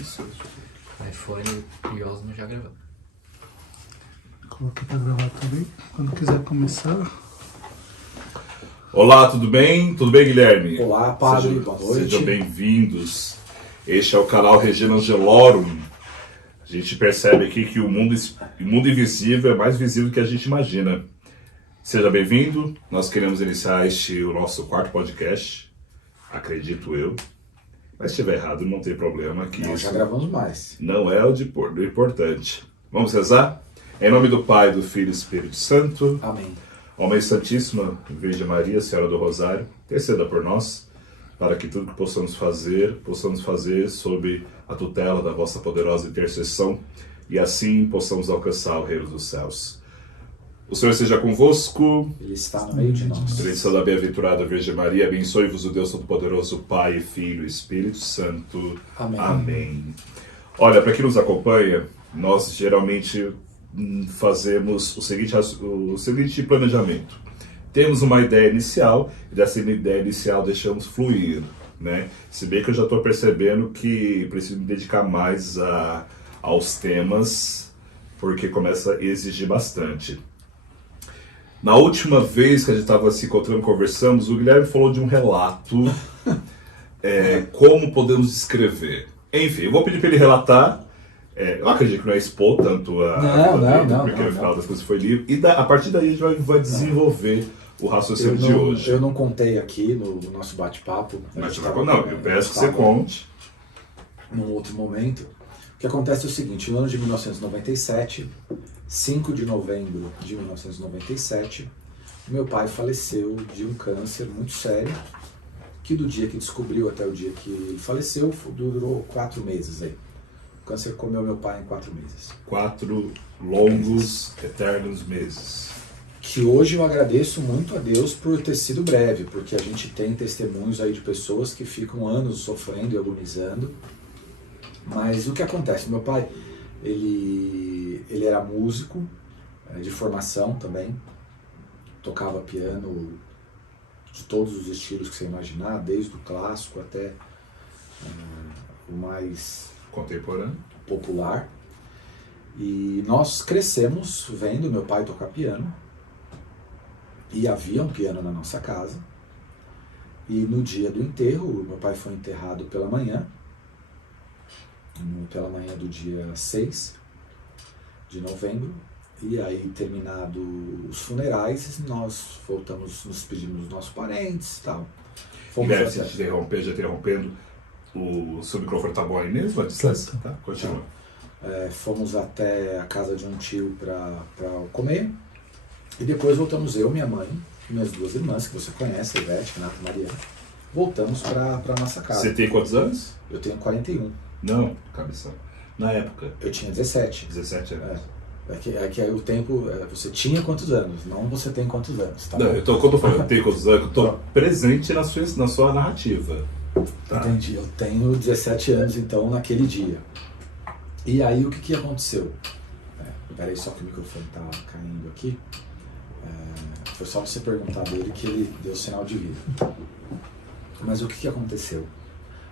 Isso. iPhone e Osmo já gravando. Coloquei pra gravar também. Quando quiser começar. Olá, tudo bem? Tudo bem, Guilherme? Olá, padre, boa noite. Sejam bem-vindos. Este é o canal Regina Angelorum. A gente percebe aqui que o mundo invisível é mais visível do que a gente imagina. Seja bem-vindo. Nós queremos iniciar o nosso quarto podcast, acredito eu. Mas se estiver errado, não tem problema. Que Não, isso já gravamos mais. não é do importante. Vamos rezar? Em nome do Pai, do Filho e do Espírito Santo. Amém. Ó Mãe Santíssima, Virgem Maria, Senhora do Rosário, interceda por nós, para que tudo que possamos fazer sob a tutela da vossa poderosa intercessão, e assim possamos alcançar o reino dos céus. O Senhor seja convosco. Ele está no meio de nós. Bendição da bem-aventurada Virgem Maria, abençoe-vos o Deus Todo-Poderoso, Pai, Filho e Espírito Santo. Amém. Amém. Olha, para quem nos acompanha, nós geralmente fazemos o seguinte planejamento. Temos uma ideia inicial e dessa ideia inicial deixamos fluir, né? Se bem que eu já estou percebendo que preciso me dedicar mais aos temas, porque começa a exigir bastante. Na última vez que a gente estava se encontrando, conversamos, o Guilherme falou de um relato, como podemos descrever. Enfim, eu vou pedir para ele relatar. Eu acredito que não é expor tanto a vida dele, porque afinal das coisas foi livre. E a partir daí a gente vai desenvolver o raciocínio de hoje. Eu não contei aqui no nosso bate-papo. Mas eu peço que você conte. Num outro momento. O que acontece é o seguinte, no ano de 1997, 5 de novembro de 1997, meu pai faleceu de um câncer muito sério, que do dia que descobriu até o dia que ele faleceu, durou 4 meses aí. O câncer comeu meu pai em 4 meses. 4 longos, eternos meses. Que hoje eu agradeço muito a Deus por ter sido breve, porque a gente tem testemunhos aí de pessoas que ficam anos sofrendo e agonizando. Mas o que acontece? Meu pai, ele era músico de formação também, tocava piano de todos os estilos que você imaginar, desde o clássico até o mais contemporâneo, popular. E nós crescemos vendo meu pai tocar piano, e havia um piano na nossa casa. E no dia do enterro, meu pai foi enterrado pela manhã do dia 6 de novembro, e aí terminado os funerais, nós voltamos, nos pedimos dos nossos parentes e tal. Guilherme, se te interrompendo, o seu microfone tá bom aí mesmo, a distância? Tá? Continua. Fomos até a casa de um tio para comer, e depois voltamos eu, minha mãe, minhas 2 irmãs, que você conhece, a Ivete, Renata e Mariana, voltamos para nossa casa. Você tem quantos anos? Eu tenho 41. Não, cabeção. Na época? Eu tinha 17. 17 anos. É que aí o tempo, você tinha quantos anos, não você tem quantos anos, tá? Não, quando eu falo eu tenho quantos anos, eu estou presente na sua narrativa. Tá? Entendi, eu tenho 17 anos então naquele dia. E aí o que aconteceu? Peraí, só que o microfone tá caindo aqui. Foi só você perguntar dele que ele deu sinal de vida. Mas o que aconteceu?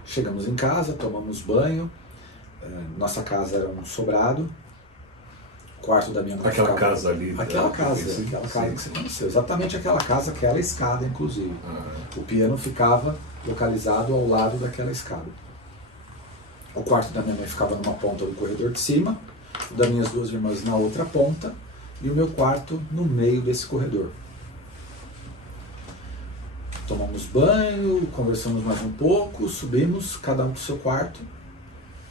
Chegamos em casa, tomamos banho, nossa casa era um sobrado, o quarto da minha mãe Aquela casa ali. Aquela casa que você conheceu, exatamente aquela casa, aquela escada inclusive. O piano ficava localizado ao lado daquela escada. O quarto da minha mãe ficava numa ponta do corredor de cima, o das minhas 2 irmãs na outra ponta, e o meu quarto no meio desse corredor. Tomamos banho, conversamos mais um pouco, subimos, cada um pro seu quarto,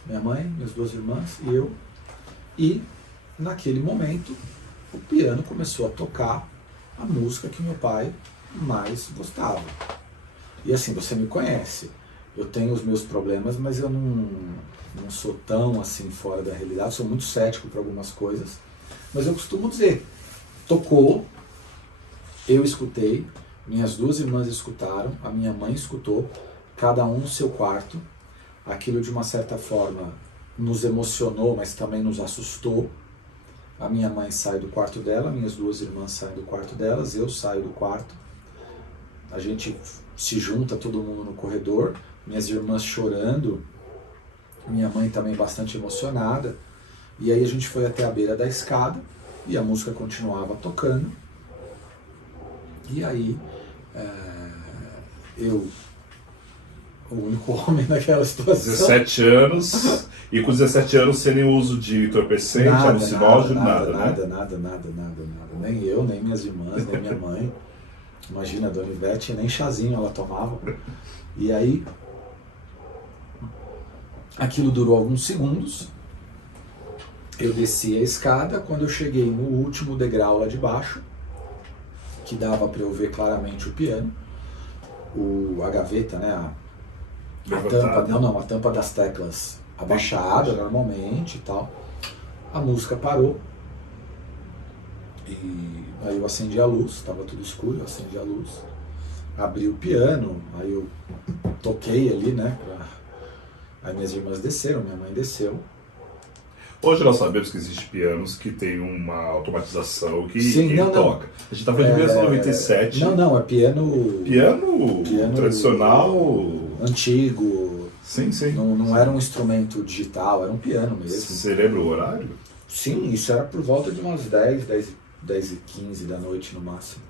minha mãe, minhas 2 irmãs e eu, e naquele momento o piano começou a tocar a música que meu pai mais gostava. E assim, você me conhece, eu tenho os meus problemas, mas eu não sou tão assim fora da realidade, sou muito cético para algumas coisas, mas eu costumo dizer, tocou, eu escutei, minhas 2 irmãs escutaram, a minha mãe escutou, cada um no seu quarto. Aquilo de uma certa forma nos emocionou, mas também nos assustou. A minha mãe sai do quarto dela, minhas 2 irmãs saem do quarto delas, eu saio do quarto. A gente se junta todo mundo no corredor, minhas irmãs chorando, minha mãe também bastante emocionada. E aí a gente foi até a beira da escada e a música continuava tocando. E aí eu, o único homem naquela situação... 17 anos, e com 17 anos sem nenhum uso de entorpecente, alucinógeno, nada, né? Nada. Nem eu, nem minhas irmãs, nem minha mãe. Imagina, a Dona Ivete, nem chazinho ela tomava. E aí, aquilo durou alguns segundos. Eu desci a escada. Quando eu cheguei no último degrau lá de baixo, que dava para eu ver claramente o piano, a gaveta, né? A tampa, a tampa das teclas abaixada normalmente e tal. A música parou. E aí eu acendi a luz, estava tudo escuro, eu acendi a luz, abri o piano, aí eu toquei ali, né? Aí minhas irmãs desceram, minha mãe desceu. Hoje nós sabemos que existem pianos que tem uma automatização que Sim, ele toca. A gente está falando de 1997. Não, é piano... Piano tradicional... Antigo. Sim. Não era um instrumento digital, era um piano mesmo. Você lembra o horário? Sim, isso era por volta de umas 10h15 da noite no máximo.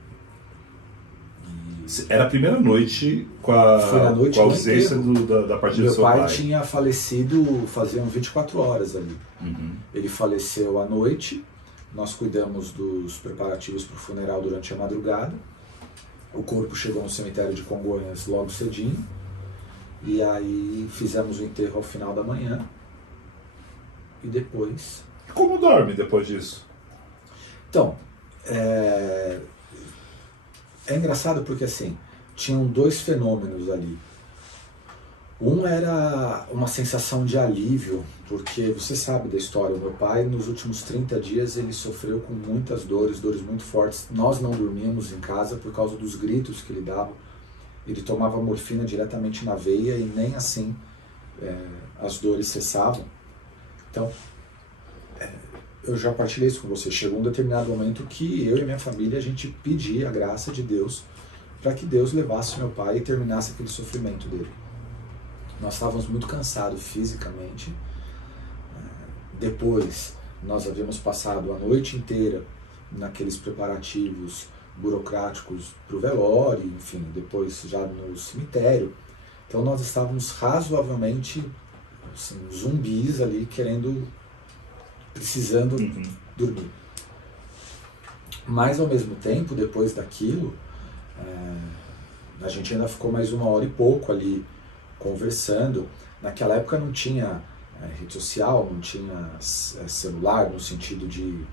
Era a primeira noite com a ausência da partida do seu pai. Meu pai tinha falecido faziam 24 horas ali. Uhum. Ele faleceu à noite, nós cuidamos dos preparativos para o funeral durante a madrugada. O corpo chegou no cemitério de Congonhas logo cedinho. E aí fizemos o enterro ao final da manhã. E depois... Como dorme depois disso? Então, é engraçado porque assim, tinham dois fenômenos ali. Um era uma sensação de alívio, porque você sabe da história, o meu pai nos últimos 30 dias ele sofreu com muitas dores muito fortes. Nós não dormíamos em casa por causa dos gritos que ele dava. Ele tomava morfina diretamente na veia e nem assim as dores cessavam. Então, eu já partilhei isso com você. Chegou um determinado momento que eu e minha família, a gente pedia a graça de Deus para que Deus levasse meu pai e terminasse aquele sofrimento dele. Nós estávamos muito cansados fisicamente. Depois, nós havíamos passado a noite inteira naqueles preparativos burocráticos para o velório, enfim, depois já no cemitério. Então nós estávamos razoavelmente assim, zumbis ali, precisando dormir. Mas ao mesmo tempo, depois daquilo, a gente ainda ficou mais 1 hora e pouco ali conversando. Naquela época não tinha rede social, não tinha celular no sentido de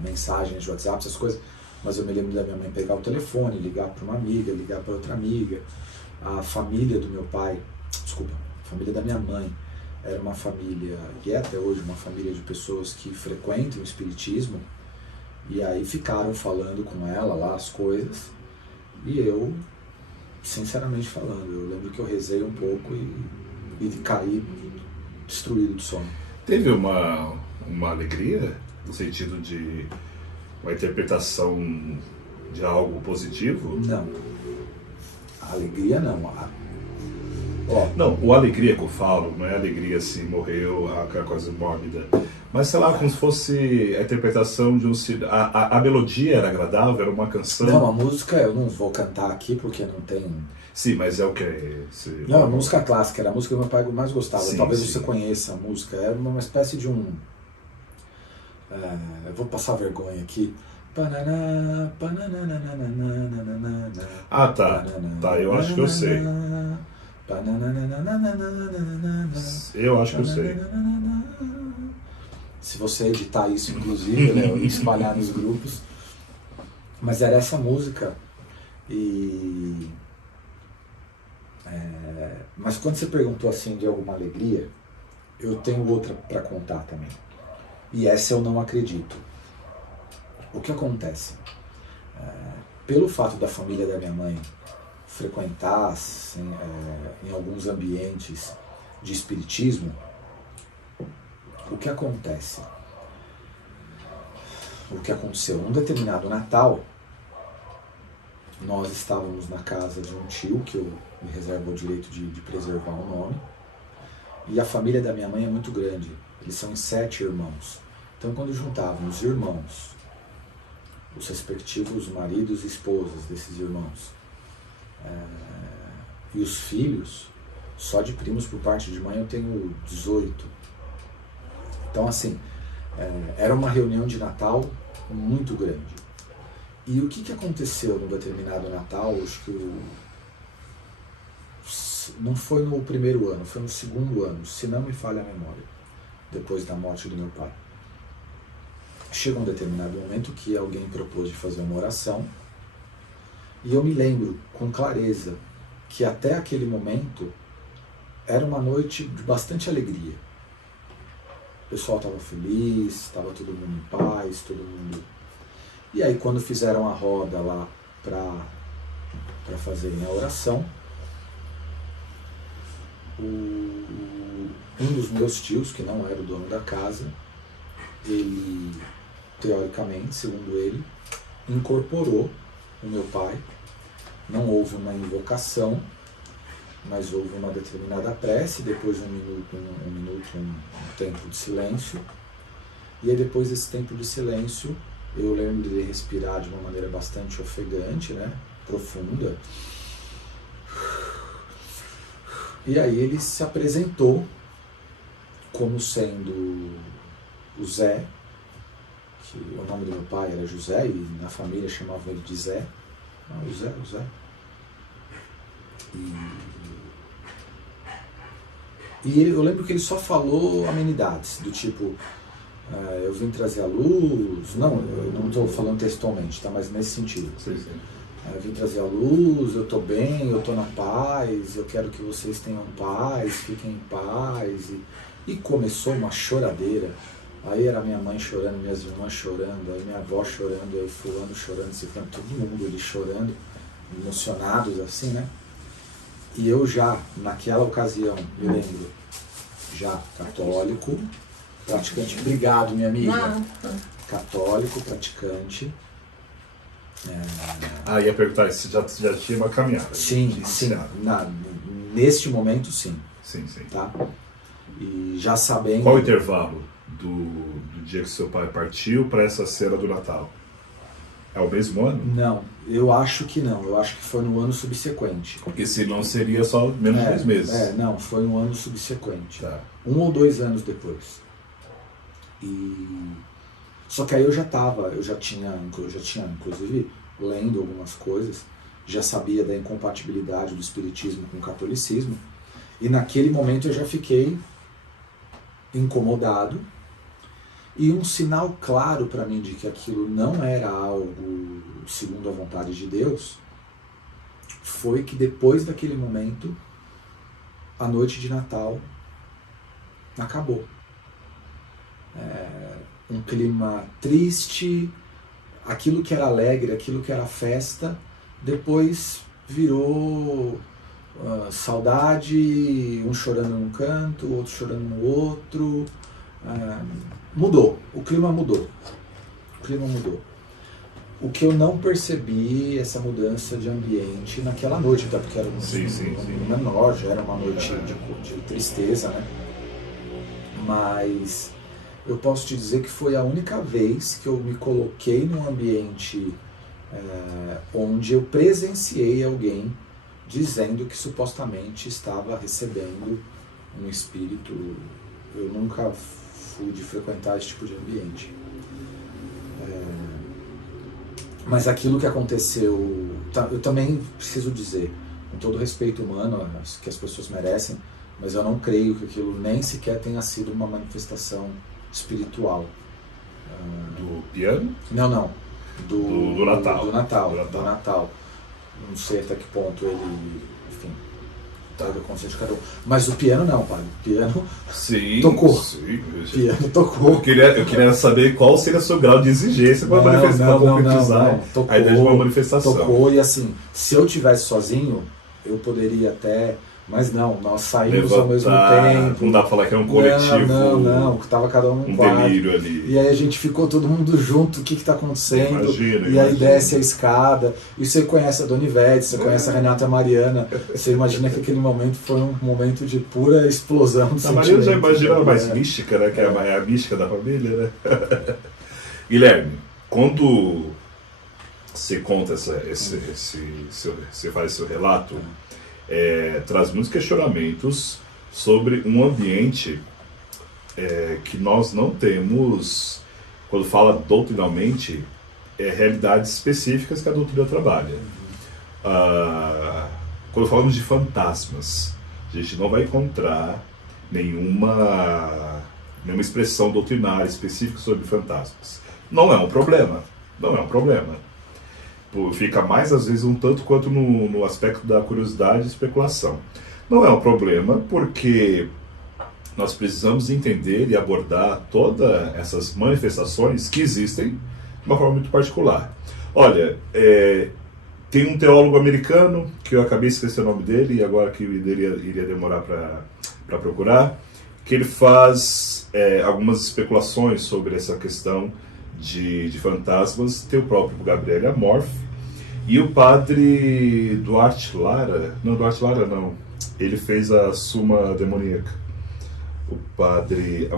mensagens de WhatsApp, essas coisas. Mas eu me lembro da minha mãe pegar o telefone, ligar para uma amiga, ligar para outra amiga. A família do meu pai, a família da minha mãe, era uma família, e é até hoje uma família de pessoas que frequentam o espiritismo, e aí ficaram falando com ela lá as coisas, e eu, sinceramente falando, eu lembro que eu rezei um pouco e caí destruído de sono. Teve uma alegria, no sentido de uma interpretação de algo positivo? Não. A alegria não. Não, o alegria que eu falo, não é alegria se morreu, aquela coisa mórbida. Mas sei lá, como se fosse a interpretação de um... A melodia era agradável, era uma canção. Não, a música eu não vou cantar aqui porque não tem... Sim, mas é o que? Não, a música clássica, era a música que meu pai mais gostava. Sim, Talvez sim. você conheça a música. Era uma espécie de um... eu vou passar vergonha aqui. Ah, tá. Tá, eu acho que eu sei. Eu acho que eu sei. Se você editar isso, inclusive, né, e espalhar nos grupos. Mas era essa música. Mas quando você perguntou assim de alguma alegria, eu tenho outra para contar também. E essa eu não acredito. O que acontece? Pelo fato da família da minha mãe frequentar assim, em alguns ambientes de espiritismo, o que acontece? O que aconteceu? Num determinado Natal, nós estávamos na casa de um tio, que eu me reservo o direito de preservar o nome, E a família da minha mãe é muito grande. Eles são em 7 irmãos. Então, quando juntavam os irmãos, os respectivos maridos e esposas desses irmãos, e os filhos, só de primos por parte de mãe eu tenho 18. Então, assim, era uma reunião de Natal muito grande. E o que aconteceu num determinado Natal? Acho que não foi no primeiro ano, foi no segundo ano, se não me falha a memória, depois da morte do meu pai. Chega um determinado momento que alguém propôs de fazer uma oração, e eu me lembro com clareza que até aquele momento era uma noite de bastante alegria. O pessoal estava feliz, estava todo mundo em paz, todo mundo... E aí quando fizeram a roda lá para fazerem a oração, um dos meus tios, que não era o dono da casa, ele, teoricamente, segundo ele, incorporou o meu pai. Não houve uma invocação, mas houve uma determinada prece, depois um tempo de silêncio. E aí depois desse tempo de silêncio, eu lembro de respirar de uma maneira bastante ofegante, né, profunda. E aí ele se apresentou como sendo o Zé, que o nome do meu pai era José, e na família chamavam ele de Zé. O Zé. E eu lembro que ele só falou amenidades, do tipo, eu vim trazer a luz, não, eu não estou falando textualmente, tá? Mas nesse sentido. Sim. Eu vim trazer a luz, eu estou bem, eu estou na paz, eu quero que vocês tenham paz, fiquem em paz. E começou uma choradeira. Aí era minha mãe chorando, minhas irmãs chorando, aí minha avó chorando, aí fulano chorando, ciclano, todo mundo ali chorando, emocionados assim, né? E eu já, naquela ocasião, me lembro, já católico, praticante. Obrigado, minha amiga. Católico, praticante. Ia perguntar, se já tinha uma caminhada. Sim. Neste momento, sim. Sim. Tá? E já sabendo... Qual o intervalo do dia que seu pai partiu para essa cena do Natal? É o mesmo ano? Não, eu acho que não. Eu acho que foi no ano subsequente. Porque senão seria só menos de 2 meses. Não, foi no ano subsequente. Tá. 1 ou 2 anos depois. Só que aí eu já tinha inclusive lendo algumas coisas, já sabia da incompatibilidade do espiritismo com o catolicismo, e naquele momento eu já fiquei incomodado, e um sinal claro para mim de que aquilo não era algo segundo a vontade de Deus, foi que depois daquele momento, a noite de Natal acabou. Um clima triste, aquilo que era alegre, aquilo que era festa, depois virou saudade, um chorando num canto, o outro chorando no outro. Mudou, o clima mudou. O que eu não percebi, essa mudança de ambiente naquela noite, até porque era um menor, já era uma noite de tristeza, né? Mas eu posso te dizer que foi a única vez que eu me coloquei num ambiente onde eu presenciei alguém dizendo que supostamente estava recebendo um espírito. Eu nunca fui de frequentar esse tipo de ambiente. Mas aquilo que aconteceu, eu também preciso dizer, com todo o respeito humano que as pessoas merecem, mas eu não creio que aquilo nem sequer tenha sido uma manifestação espiritual. Do piano? Não. Do Natal. Do Natal. Não sei até que ponto ele, enfim, tá do conceito de cada um. Mas o piano não, pai. O piano tocou. Sim. O piano tocou. Eu queria saber qual seria o seu grau de exigência para manifestar, para concretizar a ideia de uma manifestação. Tocou, e assim, se eu tivesse sozinho, eu poderia até Mas não, nós saímos ao mesmo Levantar, tempo. não dá pra falar que é um coletivo. Não, que tava cada um num Um quarto. delírio ali. E aí a gente ficou todo mundo junto, o que tá acontecendo? Imagina, e aí imagina. desce a escada. E você conhece a Dona Ivete, você conhece a Renata Mariana. Você imagina que aquele momento foi um momento de pura explosão de A Mariana já sentimentos, imagina ela mais né? mística, né? Que é a mística da família, né? Guilherme, quando você conta você faz seu relato, traz muitos questionamentos sobre um ambiente que nós não temos, quando fala doutrinalmente, realidades específicas que a doutrina trabalha. Quando falamos de fantasmas, a gente não vai encontrar nenhuma expressão doutrinária específica sobre fantasmas. Não é um problema. Não é um problema. Fica mais, às vezes, um tanto quanto no aspecto da curiosidade e especulação. Não é um problema porque nós precisamos entender e abordar todas essas manifestações que existem de uma forma muito particular. Olha, tem um teólogo americano, que eu acabei de esquecer o nome dele, e agora que iria demorar para procurar, que ele faz algumas especulações sobre essa questão de fantasmas. Tem o próprio Gabriel Amorth e o padre Duarte Lara. Não, Duarte Lara não. Ele fez a Suma Demoníaca. O padre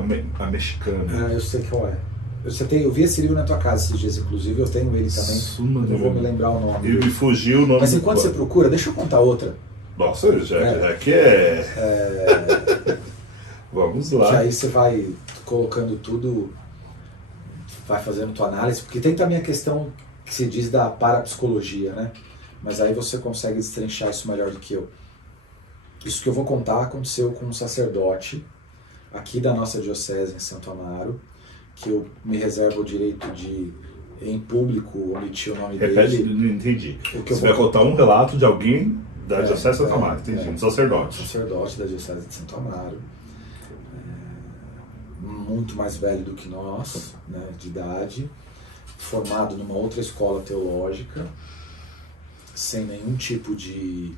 mexicano. Eu sei qual é. Eu vi esse livro na tua casa esses dias, inclusive, eu tenho ele também. Não vou me lembrar o nome. Ele me fugiu o nome. Mas enquanto você procura, deixa eu contar outra. Nossa, já que Vamos lá. Que aí você vai colocando tudo, vai fazendo tua análise, porque tem também a questão que se diz da parapsicologia, né? Mas aí você consegue destrinchar isso melhor do que eu. Isso que eu vou contar aconteceu com um sacerdote aqui da nossa diocese em Santo Amaro, que eu me reservo o direito de, em público, omitir o nome Repete, dele. não entendi. O que Você vai contar um relato de alguém da Diocese de Santo Amaro, entendi. Um sacerdote. Sacerdote da Diocese de Santo Amaro. Muito mais velho do que nós, né, de idade, formado numa outra escola teológica, sem nenhum tipo de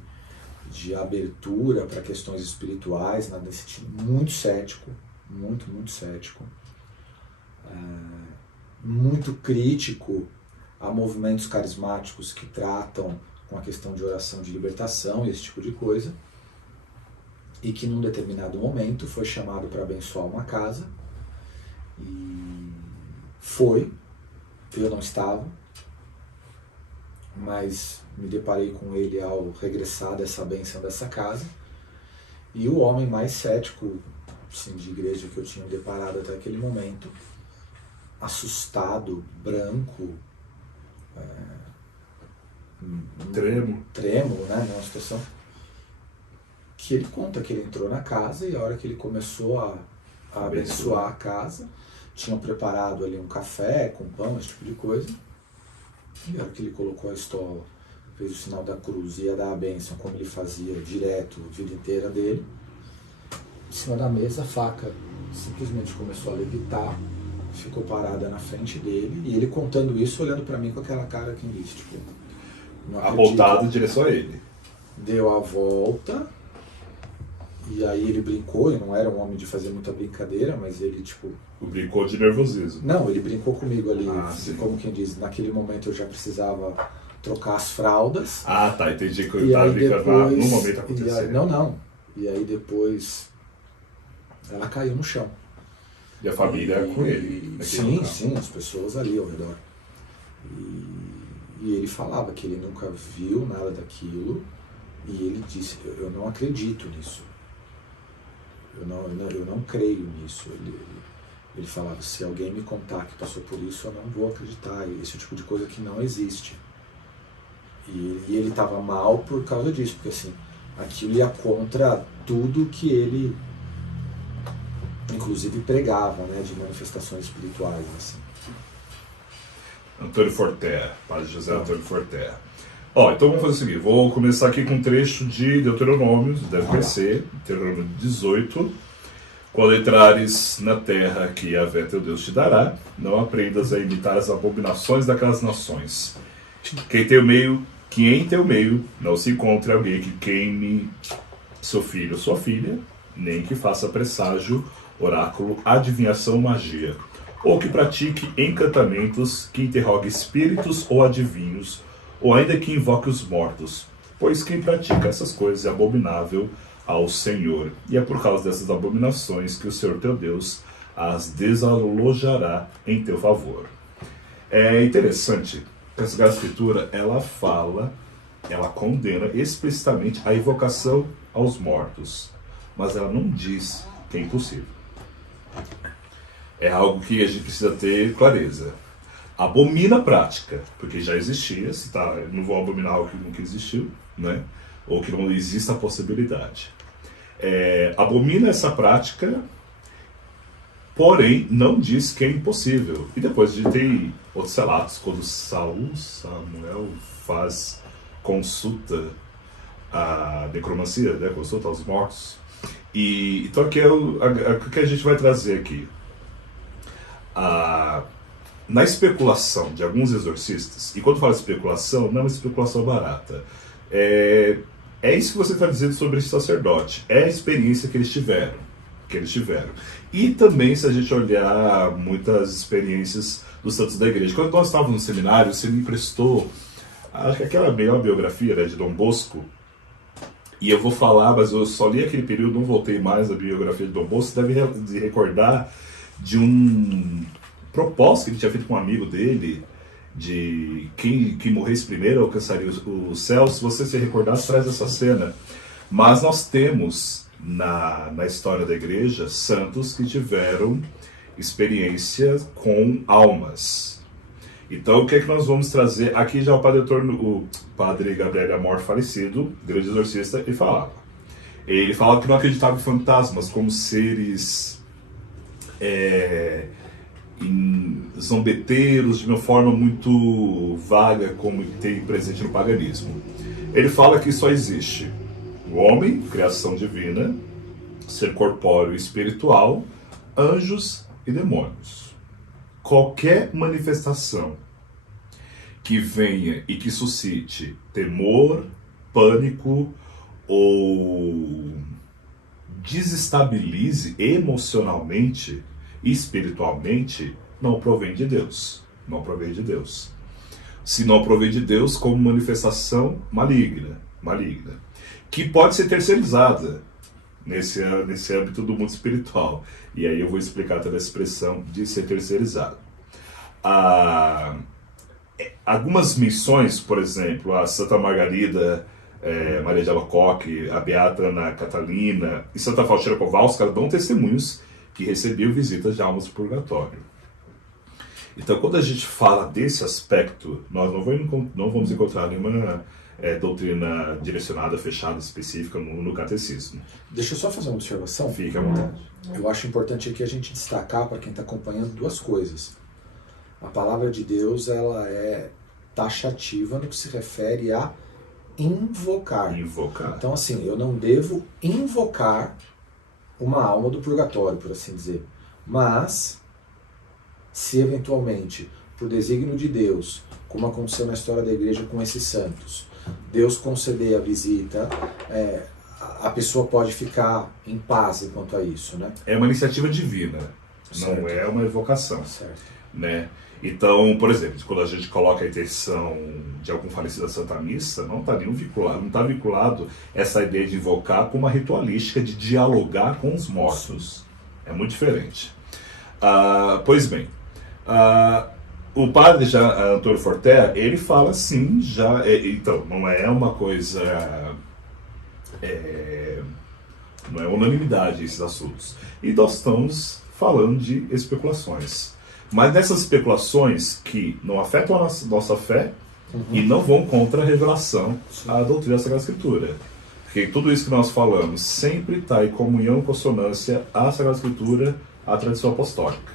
abertura para questões espirituais, nada desse tipo, muito cético, muito cético, muito crítico a movimentos carismáticos que tratam com a questão de oração de libertação e esse tipo de coisa, e que num determinado momento foi chamado para abençoar uma casa, e eu não estava, mas me deparei com ele ao regressar dessa bênção dessa casa, e o homem mais cético, assim, de igreja que eu tinha deparado até aquele momento, assustado, branco, tremo, né, numa situação que ele conta que ele entrou na casa e a hora que ele começou a abençoar a casa, tinham preparado ali um café com pão, esse tipo de coisa, e a hora que ele colocou a estola, fez o sinal da cruz e ia dar a bênção, como ele fazia direto a vida inteira dele, em cima da mesa a faca simplesmente começou a levitar, ficou parada na frente dele, e ele contando isso, olhando pra mim com aquela cara que disse, tipo, não acredito. Apontado em direção a ele. Deu a volta, e aí ele brincou, e não era um homem de fazer muita brincadeira, mas ele, tipo... Brincou de nervosismo. Não, ele brincou comigo ali, como quem diz, naquele momento eu já precisava trocar as fraldas. Ah, tá, entendi que eu estava brincando no momento acontecendo. Não. E aí depois ela caiu no chão. E a família com ele. Sim, as pessoas ali ao redor. E ele falava que ele nunca viu nada daquilo, e ele disse, eu não acredito nisso. Eu não creio nisso. Ele falava, se alguém me contar que passou por isso, eu não vou acreditar. Esse é o tipo de coisa que não existe. E ele estava mal por causa disso, porque assim, aquilo ia contra tudo que ele, inclusive, pregava, né, de manifestações espirituais. Assim. Antônio Forterra, Padre José Antônio Forterra. Então vamos fazer o seguinte, vou começar aqui com um trecho de Deuteronômio, deve conhecer, Deuteronômio 18. Quando entrares na terra que Yahvé teu Deus te dará, não aprendas a imitar as abominações daquelas nações. Que em teu meio não se encontre alguém que queime seu filho ou sua filha, nem que faça presságio, oráculo, adivinhação, magia, ou que pratique encantamentos, que interrogue espíritos ou adivinhos, ou ainda que invoque os mortos, pois quem pratica essas coisas é abominável ao Senhor, e é por causa dessas abominações que o Senhor teu Deus as desalojará em teu favor. É interessante que a Sagrada Escritura, ela condena explicitamente a invocação aos mortos, mas ela não diz que é impossível. É algo que a gente precisa ter clareza. Abomina a prática, porque já existia, não vou abominar algo que nunca existiu, né? Ou que não exista a possibilidade. Abomina essa prática, porém não diz que é impossível. E depois de ter outros relatos, quando Samuel faz consulta à necromancia, né? Consulta aos mortos. Então aqui é o que a gente vai trazer aqui. Na especulação de alguns exorcistas, e quando fala especulação, não é uma especulação barata, é isso que você está dizendo sobre esse sacerdote, é a experiência que eles tiveram. E também, se a gente olhar muitas experiências dos santos da igreja, quando nós estávamos no seminário, você me emprestou, acho que aquela melhor biografia, né, de Dom Bosco, e eu vou falar, mas eu só li aquele período, não voltei mais à biografia de Dom Bosco. Você deve recordar de um propósito que ele tinha feito com um amigo dele, de quem morresse primeiro alcançaria o céu. Se você se recordar, traz essa cena. Mas nós temos na história da igreja santos que tiveram experiência com almas. Então, o que é que nós vamos trazer? Aqui já o padre Gabriel Amor, falecido, grande exorcista, ele falava. Ele falava que não acreditava em fantasmas como seres zombeteiros, de uma forma muito vaga, como tem presente no paganismo. Ele fala que só existe o homem, criação divina, ser corpóreo e espiritual, anjos e demônios. Qualquer manifestação que venha e que suscite temor, pânico ou desestabilize emocionalmente e espiritualmente, não provém de Deus. Não provém de Deus. Se não provém de Deus, como manifestação maligna, que pode ser terceirizada nesse âmbito do mundo espiritual. E aí eu vou explicar toda a expressão de ser terceirizado. Algumas missões, por exemplo, a Santa Margarida, Maria de Alacoque, a Beata Ana Catalina e Santa Faustina Kowalska dão testemunhos que recebiam visitas de almas do purgatório. Então, quando a gente fala desse aspecto, nós não vamos encontrar nenhuma doutrina direcionada, fechada, específica no catecismo. Deixa eu só fazer uma observação. Fique à vontade. Eu acho importante aqui a gente destacar, para quem está acompanhando, duas coisas. A palavra de Deus, ela é taxativa no que se refere a invocar. Então, assim, eu não devo invocar uma alma do purgatório, por assim dizer. Mas, se eventualmente, por desígnio de Deus, como aconteceu na história da igreja com esses santos, Deus conceder a visita, a pessoa pode ficar em paz enquanto a isso, né? É uma iniciativa divina, certo. Não é uma evocação, certo. Né? Então, por exemplo, quando a gente coloca a intenção de algum falecido da Santa Missa, não está vinculado essa ideia de invocar com uma ritualística de dialogar com os mortos. É muito diferente. Pois bem, o padre Antônio Fortea, ele fala assim, então, não é uma coisa, não é unanimidade esses assuntos. E nós estamos falando de especulações. Mas nessas especulações que não afetam a nossa fé e não vão contra a revelação, a doutrina da Sagrada Escritura. Porque tudo isso que nós falamos sempre está em comunhão, consonância à Sagrada Escritura, à tradição apostólica.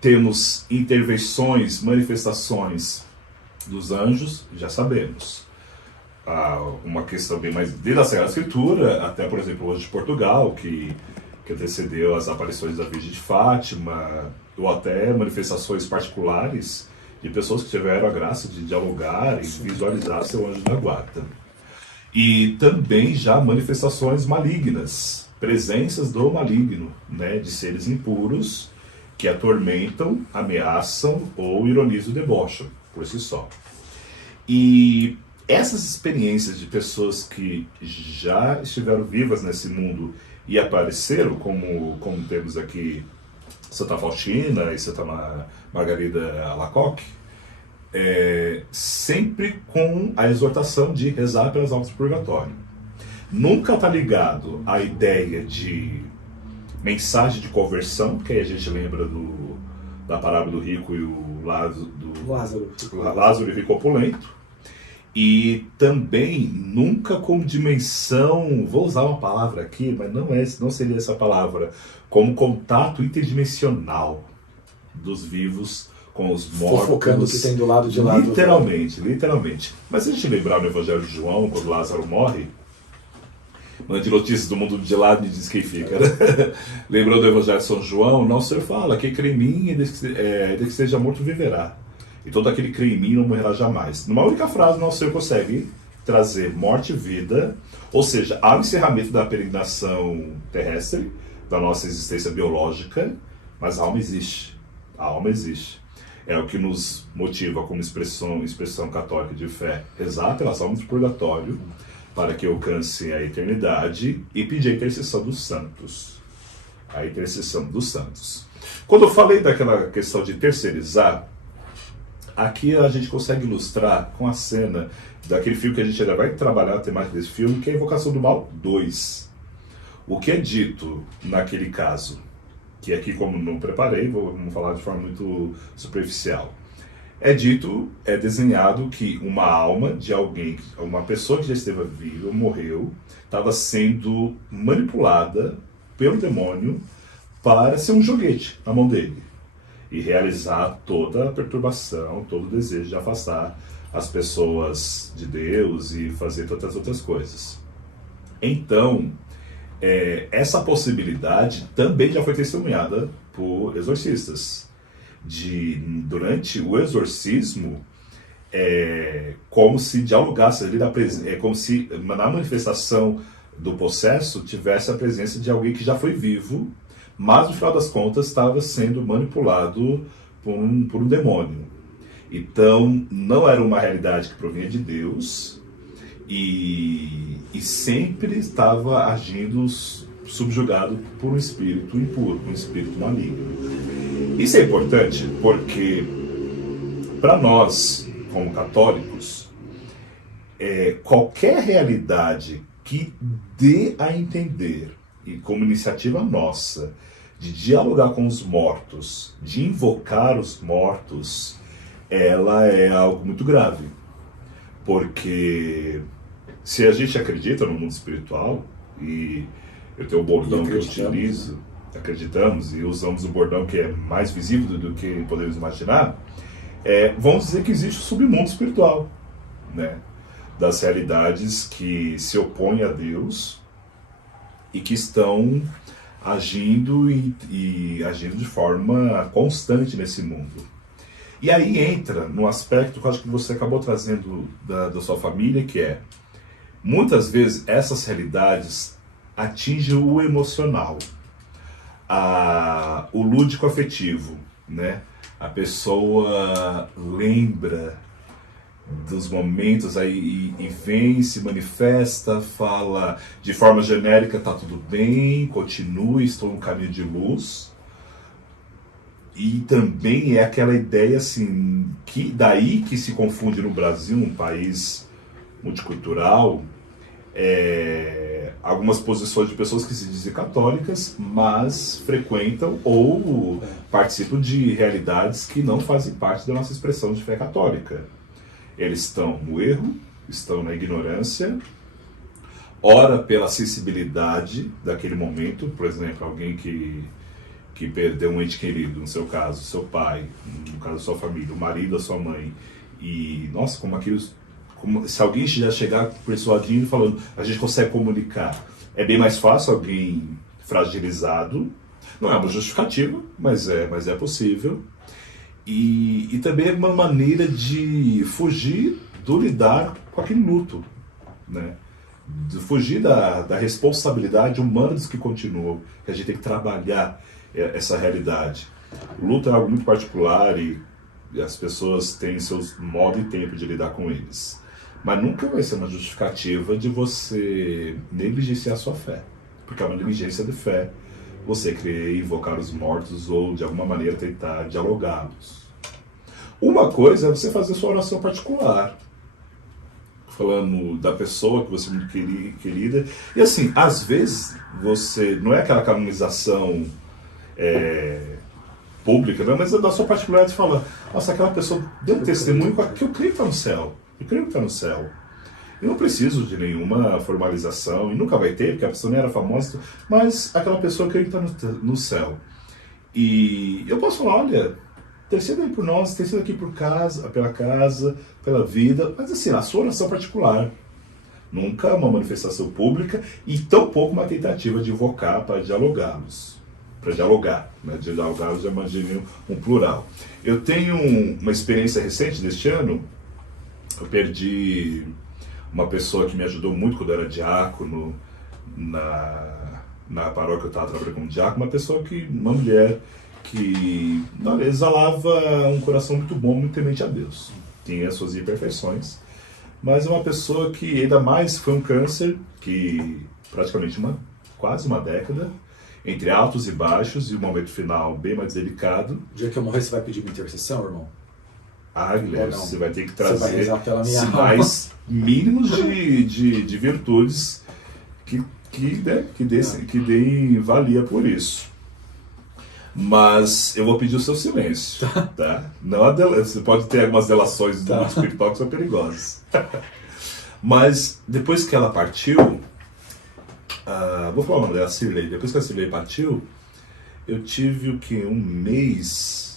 Temos intervenções, manifestações dos anjos, já sabemos. Uma questão bem mais desde a Sagrada Escritura, até, por exemplo, o anjo de Portugal, que antecedeu as aparições da Virgem de Fátima, ou até manifestações particulares de pessoas que tiveram a graça de dialogar e visualizar seu anjo da guarda. E também já manifestações malignas, presenças do maligno, né, de seres impuros que atormentam, ameaçam ou ironizam e debocham por si só. E essas experiências de pessoas que já estiveram vivas nesse mundo e apareceram, como temos aqui Santa Faustina e Santa Margarida Alacoque, sempre com a exortação de rezar pelas almas do purgatório. Nunca está ligado à ideia de mensagem de conversão, que aí a gente lembra da parábola do rico e o Lázaro e o rico opulento. E também nunca com dimensão, vou usar uma palavra aqui, mas não seria essa palavra, como contato interdimensional dos vivos com os mortos. Fofocando o que tem do lado de lá. Literalmente. Mas se a gente lembrar no Evangelho de João, quando Lázaro morre, mande notícias do mundo de lá e diz quem fica, né? Lembrou do Evangelho de São João, nosso Senhor fala, quem crê em mim, desde que seja morto, viverá. E todo aquele que crê em mim não morrerá jamais. Numa única frase, nosso Senhor consegue trazer morte e vida, ou seja, há o encerramento da peregrinação terrestre, da nossa existência biológica, mas a alma existe. A alma existe. É o que nos motiva como expressão católica de fé, rezar pelas almas do purgatório, para que alcancem a eternidade e pedir a intercessão dos santos. A intercessão dos santos. Quando eu falei daquela questão de terceirizar, aqui a gente consegue ilustrar com a cena daquele filme que a gente ainda vai trabalhar a temática desse filme, que é a Invocação do Mal 2. O que é dito naquele caso, que aqui como não preparei, vamos falar de forma muito superficial. É desenhado que uma alma de alguém, uma pessoa que já esteve viva, morreu, estava sendo manipulada pelo demônio para ser um joguete na mão dele e realizar toda a perturbação, todo o desejo de afastar as pessoas de Deus e fazer tantas outras coisas. Então, essa possibilidade também já foi testemunhada por exorcistas. Durante o exorcismo, como se dialogasse ali, como se na manifestação do processo tivesse a presença de alguém que já foi vivo, mas no final das contas estava sendo manipulado por um demônio. Então, não era uma realidade que provinha de Deus, e sempre estava agindo subjugado por um espírito impuro, um espírito maligno. Isso é importante porque, para nós, como católicos, qualquer realidade que dê a entender, e como iniciativa nossa, de dialogar com os mortos, de invocar os mortos, ela é algo muito grave. Porque se a gente acredita no mundo espiritual, e eu tenho um bordão que eu utilizo, acreditamos e usamos um bordão que é mais visível do que podemos imaginar, vamos dizer que existe o submundo espiritual, né? Das realidades que se opõem a Deus e que estão agindo e agindo de forma constante nesse mundo. E aí entra no aspecto que eu acho que você acabou trazendo da sua família, que é, muitas vezes essas realidades atingem o emocional, o lúdico afetivo, né? A pessoa lembra dos momentos aí e vem, se manifesta, fala de forma genérica, tá tudo bem, continue, estou no caminho de luz. E também é aquela ideia assim, que daí que se confunde no Brasil, um país multicultural, algumas posições de pessoas que se dizem católicas, mas frequentam ou participam de realidades que não fazem parte da nossa expressão de fé católica. Eles estão no erro, estão na ignorância, ora pela sensibilidade daquele momento, por exemplo, alguém que perdeu um ente querido, no seu caso, seu pai, no caso da sua família, o marido da sua mãe, e, nossa, se alguém já chegar persuadindo, falando, a gente consegue comunicar, é bem mais fácil alguém fragilizado, não é uma justificativa, mas é possível, e também é uma maneira de fugir do lidar com aquele luto, né? de fugir da responsabilidade humana dos que continuam, que a gente tem que trabalhar essa realidade. O luto é algo muito particular e as pessoas têm seus modos e tempo de lidar com eles. Mas nunca vai ser uma justificativa de você negligenciar a sua fé, porque é uma negligência de fé você querer invocar os mortos ou de alguma maneira tentar dialogá-los. Uma coisa é você fazer sua oração particular, falando da pessoa que você é muito querida. E assim, às vezes você não é aquela canonização pública, não, mas é da sua particularidade de falar, nossa, aquela pessoa deu um testemunho que eu creio que está no céu. Eu creio que está no céu. Eu não preciso de nenhuma formalização, e nunca vai ter, porque a pessoa nem era famosa, mas aquela pessoa eu creio que está no céu. E eu posso falar, olha, interceda aí por nós, interceda aqui pela casa, pela vida, mas assim, a sua oração particular. Nunca uma manifestação pública e tampouco uma tentativa de invocar para dialogá-los. Para dialogar, né? Dialogá-los já imagine um plural. Eu tenho uma experiência recente deste ano. Eu perdi uma pessoa que me ajudou muito quando eu era diácono na paróquia que eu estava trabalhando como diácono, uma mulher que exalava um coração muito bom, muito temente a Deus. Tinha suas imperfeições, mas é uma pessoa que ainda mais foi um câncer que praticamente quase uma década, entre altos e baixos, e um momento final bem mais delicado. O dia que eu morrer, você vai pedir uma intercessão, irmão? Ah, Guilherme, você vai ter que Você vai trazer rezar pela minha sinais mínimos de virtudes que deem valia por isso. Mas eu vou pedir o seu silêncio, tá? Não você pode ter algumas delações do mundo espiritual que são perigosas. Mas depois que ela partiu, vou falar o nome dela, Cirlei. Depois que a Cirlei partiu, eu tive um mês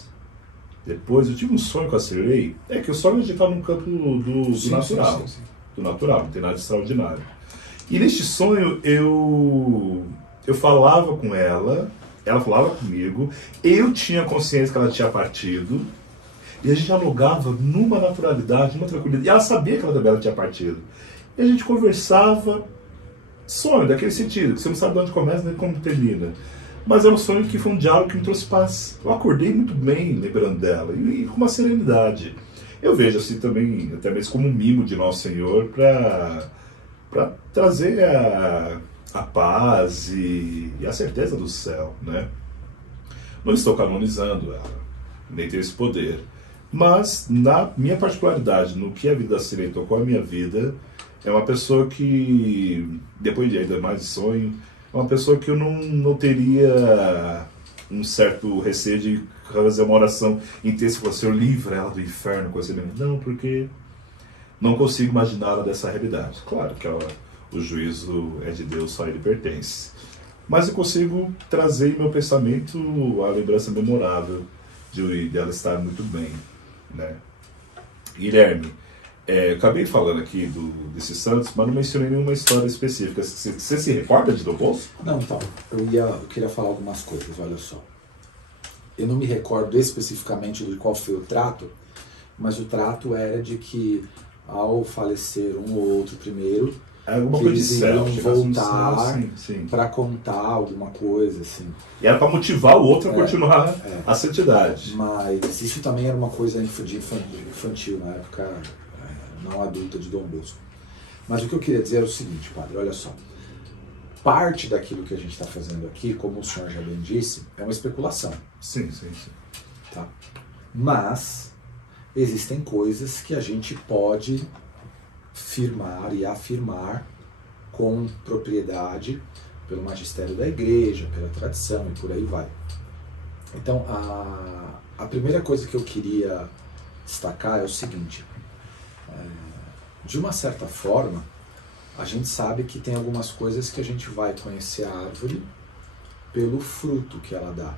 depois, eu tive um sonho com a Cirlei. É que o sonho a gente está no campo do natural. Sim. Do natural, não tem nada de extraordinário. E neste sonho eu falava com ela falava comigo, eu tinha consciência que ela tinha partido, e a gente dialogava numa naturalidade, numa tranquilidade, e ela sabia que ela também tinha partido. E a gente conversava, sonho daquele sentido, que você não sabe de onde começa nem como termina. Mas era um sonho que foi um diálogo que me trouxe paz. Eu acordei muito bem lembrando dela, e com uma serenidade. Eu vejo assim também, até mesmo como um mimo de Nosso Senhor, para trazer a paz e a certeza do céu, né? Não estou canonizando ela, nem tenho esse poder. Mas, na minha particularidade, no que a vida da Cirlei tocou a minha vida, é uma pessoa que, depois de ainda mais de sonho, é uma pessoa que eu não teria um certo receio de fazer uma oração intensa, que você livra ela do inferno, coisa assim. Não, porque não consigo imaginá-la dessa realidade. Claro que o juízo é de Deus, só ele pertence. Mas eu consigo trazer em meu pensamento a lembrança memorável de ela estar muito bem, né? Guilherme, eu acabei falando aqui desses santos, mas não mencionei nenhuma história específica. Você se recorda de Dom Bosco? Não, então, eu queria falar algumas coisas, olha só. Eu não me recordo especificamente de qual foi o trato, mas o trato era de que, ao falecer um ou outro primeiro, Alguma que coisa eles de céu, iriam chegasse no voltar céu, sim. para contar alguma coisa, assim. E era para motivar o outro a continuar a santidade. Mas isso também era uma coisa infantil na época, não adulta, de Dom Bosco. Mas o que eu queria dizer é o seguinte, padre, olha só. Parte daquilo que a gente está fazendo aqui, como o senhor já bem disse, é uma especulação. Sim. Tá? Mas existem coisas que a gente pode firmar e afirmar com propriedade pelo magistério da igreja, pela tradição e por aí vai. Então, a primeira coisa que eu queria destacar é o seguinte. De uma certa forma, a gente sabe que tem algumas coisas que a gente vai conhecer a árvore pelo fruto que ela dá.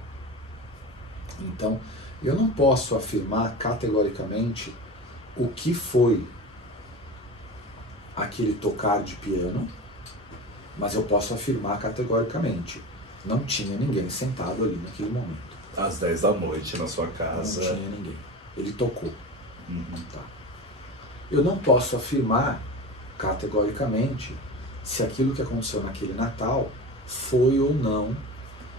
Então, eu não posso afirmar categoricamente o que foi aquele tocar de piano, mas eu posso afirmar categoricamente, não tinha ninguém sentado ali naquele momento. Às 10 da noite, na sua casa. Não tinha ninguém. Ele tocou. Tá. Eu não posso afirmar categoricamente se aquilo que aconteceu naquele Natal foi ou não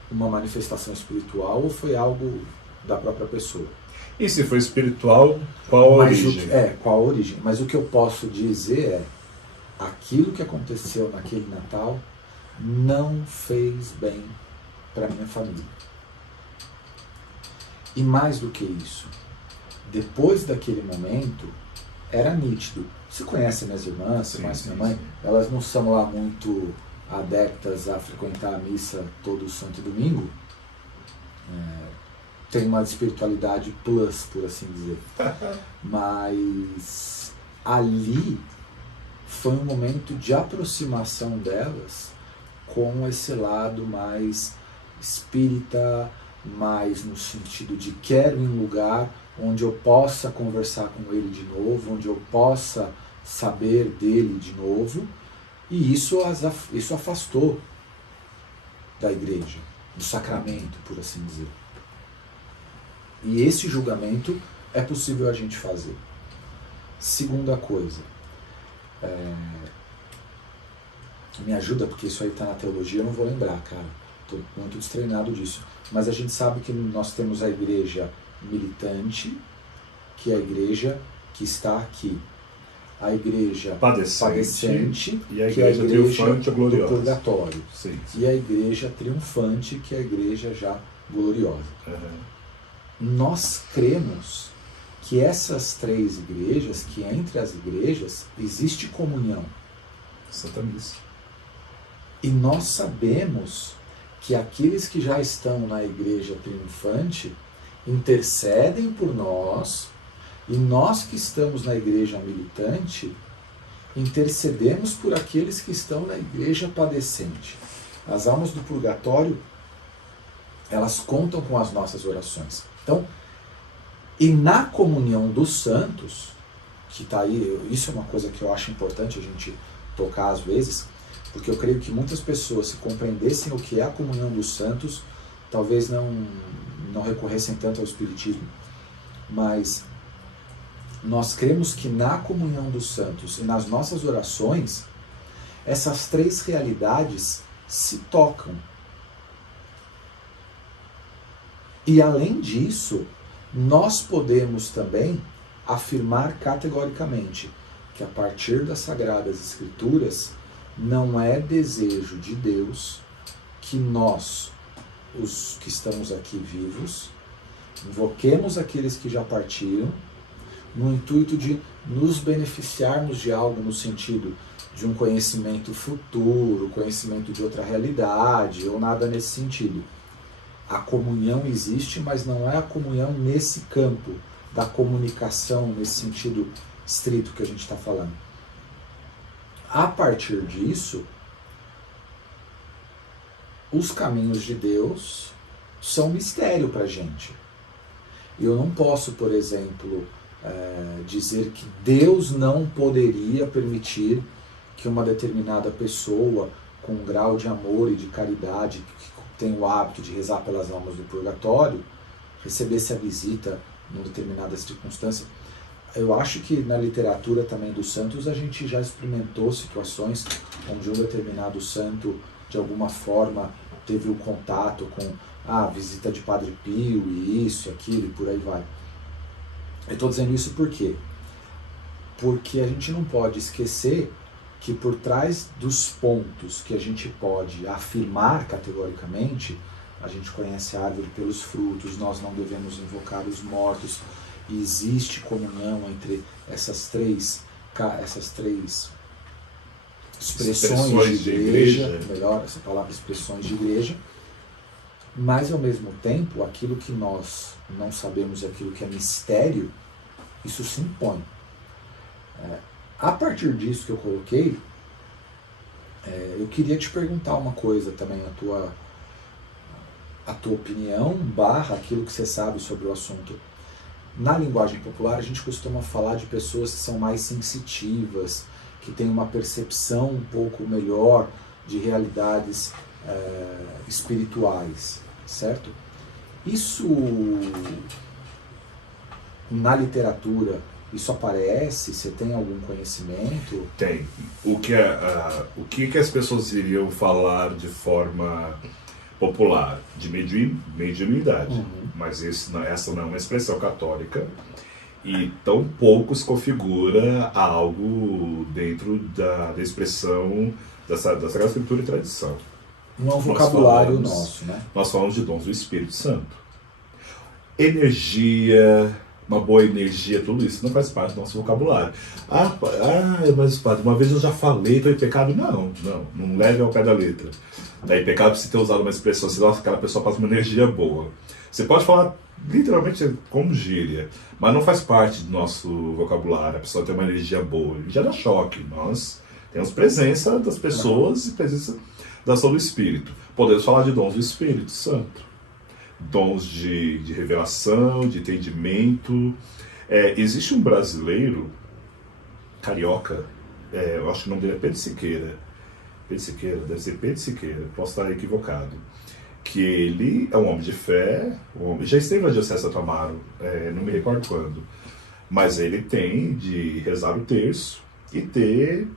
uma manifestação espiritual ou foi algo da própria pessoa. E se for espiritual, qual a Mas origem? qual a origem? Mas o que eu posso dizer é, aquilo que aconteceu naquele Natal não fez bem para minha família. E mais do que isso, depois daquele momento, era nítido. Você conhece minhas irmãs, você conhece minha mãe? Elas não são lá muito adeptas a frequentar a missa todo santo domingo. Tem uma espiritualidade plus, por assim dizer. Mas ali foi um momento de aproximação delas com esse lado mais espírita, mais no sentido de quero um lugar onde eu possa conversar com ele de novo, onde eu possa saber dele de novo, e isso afastou da igreja, do sacramento, por assim dizer. E esse julgamento é possível a gente fazer. Segunda coisa, me ajuda, porque isso aí está na teologia, eu não vou lembrar, cara, estou muito destreinado disso, mas a gente sabe que nós temos a igreja militante, que é a igreja que está aqui, a igreja padecente e a que é a igreja igreja triunfante ou do gloriosa. purgatório, Sim. e a igreja triunfante, que é a igreja já gloriosa. Uhum. Nós cremos que essas três igrejas, que entre as igrejas existe comunhão. Santa Missa. E nós sabemos que aqueles que já estão na igreja triunfante intercedem por nós, e nós que estamos na igreja militante intercedemos por aqueles que estão na igreja padecente. As almas do purgatório, elas contam com as nossas orações. Então, e na comunhão dos santos, que está aí, isso é uma coisa que eu acho importante a gente tocar às vezes, porque eu creio que muitas pessoas, se compreendessem o que é a comunhão dos santos, talvez não recorressem tanto ao Espiritismo. Mas nós cremos que na comunhão dos santos e nas nossas orações, essas três realidades se tocam. E além disso, nós podemos também afirmar categoricamente que a partir das Sagradas Escrituras não é desejo de Deus que nós, os que estamos aqui vivos, invoquemos aqueles que já partiram, no intuito de nos beneficiarmos de algo no sentido de um conhecimento futuro, conhecimento de outra realidade, ou nada nesse sentido. A comunhão existe, mas não é a comunhão nesse campo da comunicação, nesse sentido estrito que a gente está falando. A partir disso, os caminhos de Deus são mistério para a gente. Eu não posso, por exemplo, dizer que Deus não poderia permitir que uma determinada pessoa com um grau de amor e de caridade, que tem o hábito de rezar pelas almas do purgatório, recebesse a visita em determinada circunstância. Eu acho que na literatura também dos santos a gente já experimentou situações onde um determinado santo, de alguma forma, teve o contato com a visita de Padre Pio e isso, aquilo e por aí vai. Eu estou dizendo isso por quê? Porque a gente não pode esquecer que por trás dos pontos que a gente pode afirmar categoricamente, a gente conhece a árvore pelos frutos, nós não devemos invocar os mortos, e existe comunhão entre essas três expressões de igreja, melhor essa palavra, expressões de igreja, mas ao mesmo tempo, aquilo que nós não sabemos, aquilo que é mistério, isso se impõe. A partir disso que eu coloquei, eu queria te perguntar uma coisa também, a tua opinião, / aquilo que você sabe sobre o assunto. Na linguagem popular, a gente costuma falar de pessoas que são mais sensitivas, que têm uma percepção um pouco melhor de realidades espirituais, certo? Isso, na literatura Isso aparece? Você tem algum conhecimento? Tem. O que as pessoas iriam falar de forma popular? De mediunidade. Mas essa não é uma expressão católica e tão pouco se configura algo dentro da expressão da Sagrada Escritura e tradição. Não é um vocabulário falamos, nosso, né? Nós falamos de dons do Espírito Santo. Energia, uma boa energia, tudo isso não faz parte do nosso vocabulário. Mas padre, uma vez eu já falei, estou em pecado. Não leve ao pé da letra. Daí pecado se ter usado uma expressão assim, nossa, aquela pessoa passa uma energia boa. Você pode falar literalmente como gíria, mas não faz parte do nosso vocabulário. A pessoa tem uma energia boa, já dá choque. Nós temos presença das pessoas e presença da ação do Espírito. Podemos falar de dons do Espírito Santo. Dons de revelação, de entendimento. Existe um brasileiro, carioca, eu acho que o nome dele é Pedro Siqueira. Pedro Siqueira, deve ser Pedro Siqueira, posso estar equivocado. Que ele é um homem de fé, já esteve na Diocese de Santo Amaro, não me recordo quando. Mas ele tem de rezar o terço e ter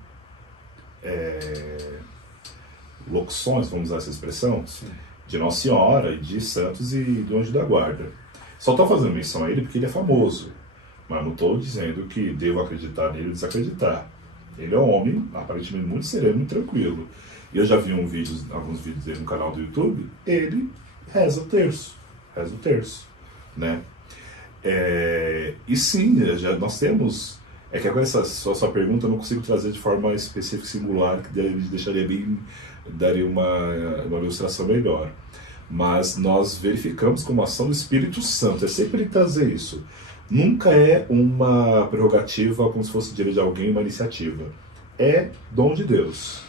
locuções, vamos usar essa expressão, Sim. de Nossa Senhora, e de santos e do Anjo da Guarda. Só estou fazendo menção a ele porque ele é famoso, mas não estou dizendo que devo acreditar nele ou desacreditar. Ele é um homem aparentemente muito sereno, muito tranquilo. E eu já vi alguns vídeos dele no canal do YouTube, ele reza o terço, né? E sim, nós temos... É que agora essa sua pergunta eu não consigo trazer de forma específica e singular, que daria uma ilustração melhor. Mas nós verificamos como ação do Espírito Santo, é sempre trazer isso. Nunca é uma prerrogativa como se fosse direito de alguém, uma iniciativa. É dom de Deus,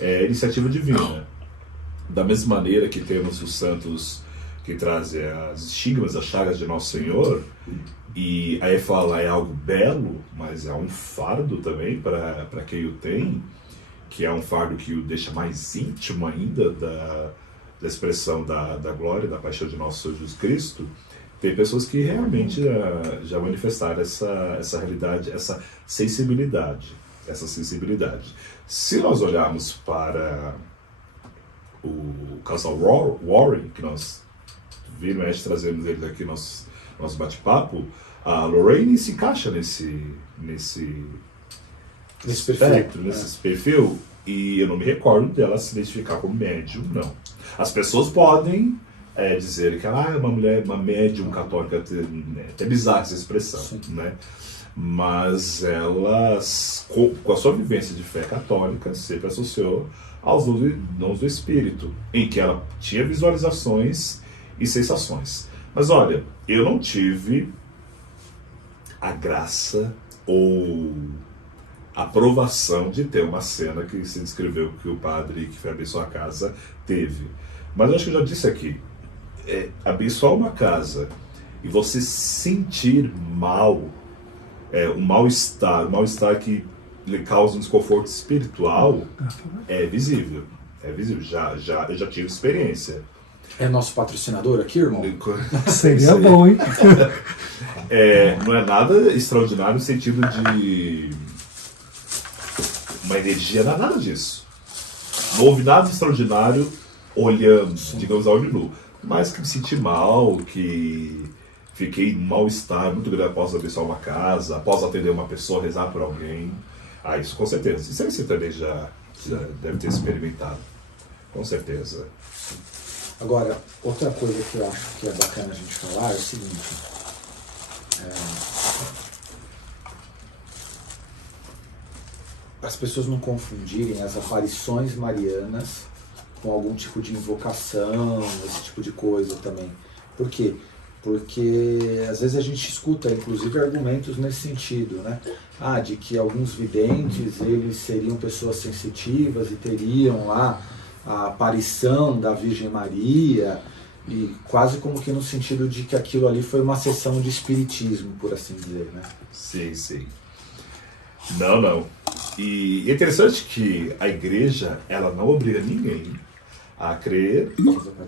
é iniciativa divina. Da mesma maneira que temos os santos que trazem as estigmas, as chagas de Nosso Senhor, e aí fala, é algo belo, mas é um fardo também para quem o tem, que é um fardo que o deixa mais íntimo ainda da expressão da glória, da paixão de nosso Senhor Jesus Cristo. Tem pessoas que realmente já manifestaram essa realidade, essa sensibilidade. Se nós olharmos para o casal Warren, que nós vira e mexe, trazemos eles aqui no nosso bate-papo, a Lorraine se encaixa nesse espectro, nesse perfil, e eu não me recordo dela se identificar como médium, não. As pessoas podem dizer que ela é uma mulher, uma médium católica, até bizarra essa expressão, né? Mas ela, com a sua vivência de fé católica, sempre associou aos dons do Espírito, em que ela tinha visualizações e sensações. Mas olha, eu não tive a graça ou a aprovação de ter uma cena que se descreveu que o padre que foi abençoar a casa teve. Mas eu acho que eu já disse aqui, abençoar uma casa e você sentir mal, um mal-estar que lhe causa um desconforto espiritual, é visível. Eu já tive experiência. É nosso patrocinador aqui, irmão? Seria bom, hein? Não é nada extraordinário no sentido de uma energia, não é nada disso. Não houve nada extraordinário olhando, digamos, a olho nu. Mas que me senti mal, que fiquei em mal-estar muito grande após abençoar uma casa, após atender uma pessoa, rezar por alguém. Isso com certeza. Isso aí você também já deve ter experimentado. Com certeza. Agora, outra coisa que eu acho que é bacana a gente falar é o seguinte. As pessoas não confundirem as aparições marianas com algum tipo de invocação, esse tipo de coisa também. Por quê? Porque às vezes a gente escuta, inclusive, argumentos nesse sentido, né? De que alguns videntes, eles seriam pessoas sensitivas e teriam lá a aparição da Virgem Maria, e quase como que no sentido de que aquilo ali foi uma sessão de espiritismo, por assim dizer, né? Sim. Não. E é interessante que a igreja, ela não obriga ninguém a crer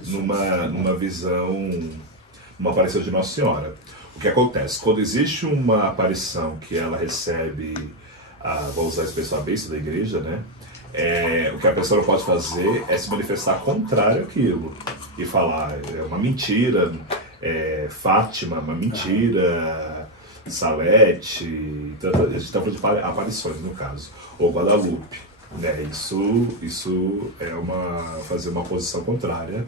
numa visão, numa aparição de Nossa Senhora. O que acontece? Quando existe uma aparição que ela recebe, vamos usar a expressão, a bênção da igreja, né? O que a pessoa não pode fazer é se manifestar contrário àquilo e falar, é uma mentira, Fátima, uma mentira, Salete, então, a gente está falando de aparições no caso, ou Guadalupe, né? Isso é fazer uma posição contrária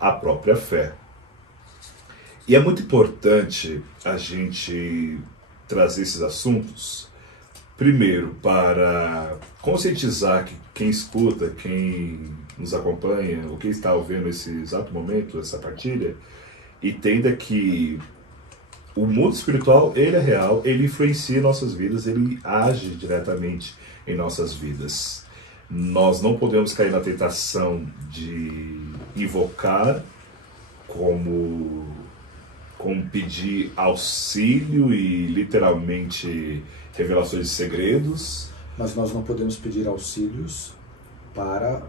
à própria fé. E é muito importante a gente trazer esses assuntos, primeiro, para conscientizar que quem escuta, quem nos acompanha, ou quem está ouvindo nesse exato momento, essa partilha, entenda que o mundo espiritual, ele é real, ele influencia nossas vidas, ele age diretamente em nossas vidas. Nós não podemos cair na tentação de invocar como pedir auxílio e literalmente revelações de segredos. Mas nós não podemos pedir auxílios para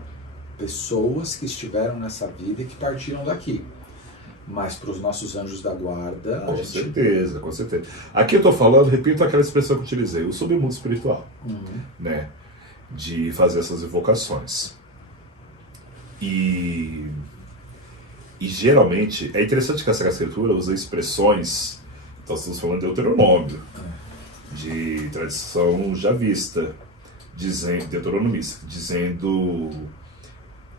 pessoas que estiveram nessa vida e que partiram daqui. Mas para os nossos anjos da guarda... Com certeza, com certeza. Aqui eu estou falando, repito aquela expressão que eu utilizei, o submundo espiritual, né? De fazer essas invocações. E geralmente, é interessante que essa escritura usa expressões, então estamos falando de Deuteronômio, de tradição javista, deuteronomista, dizendo: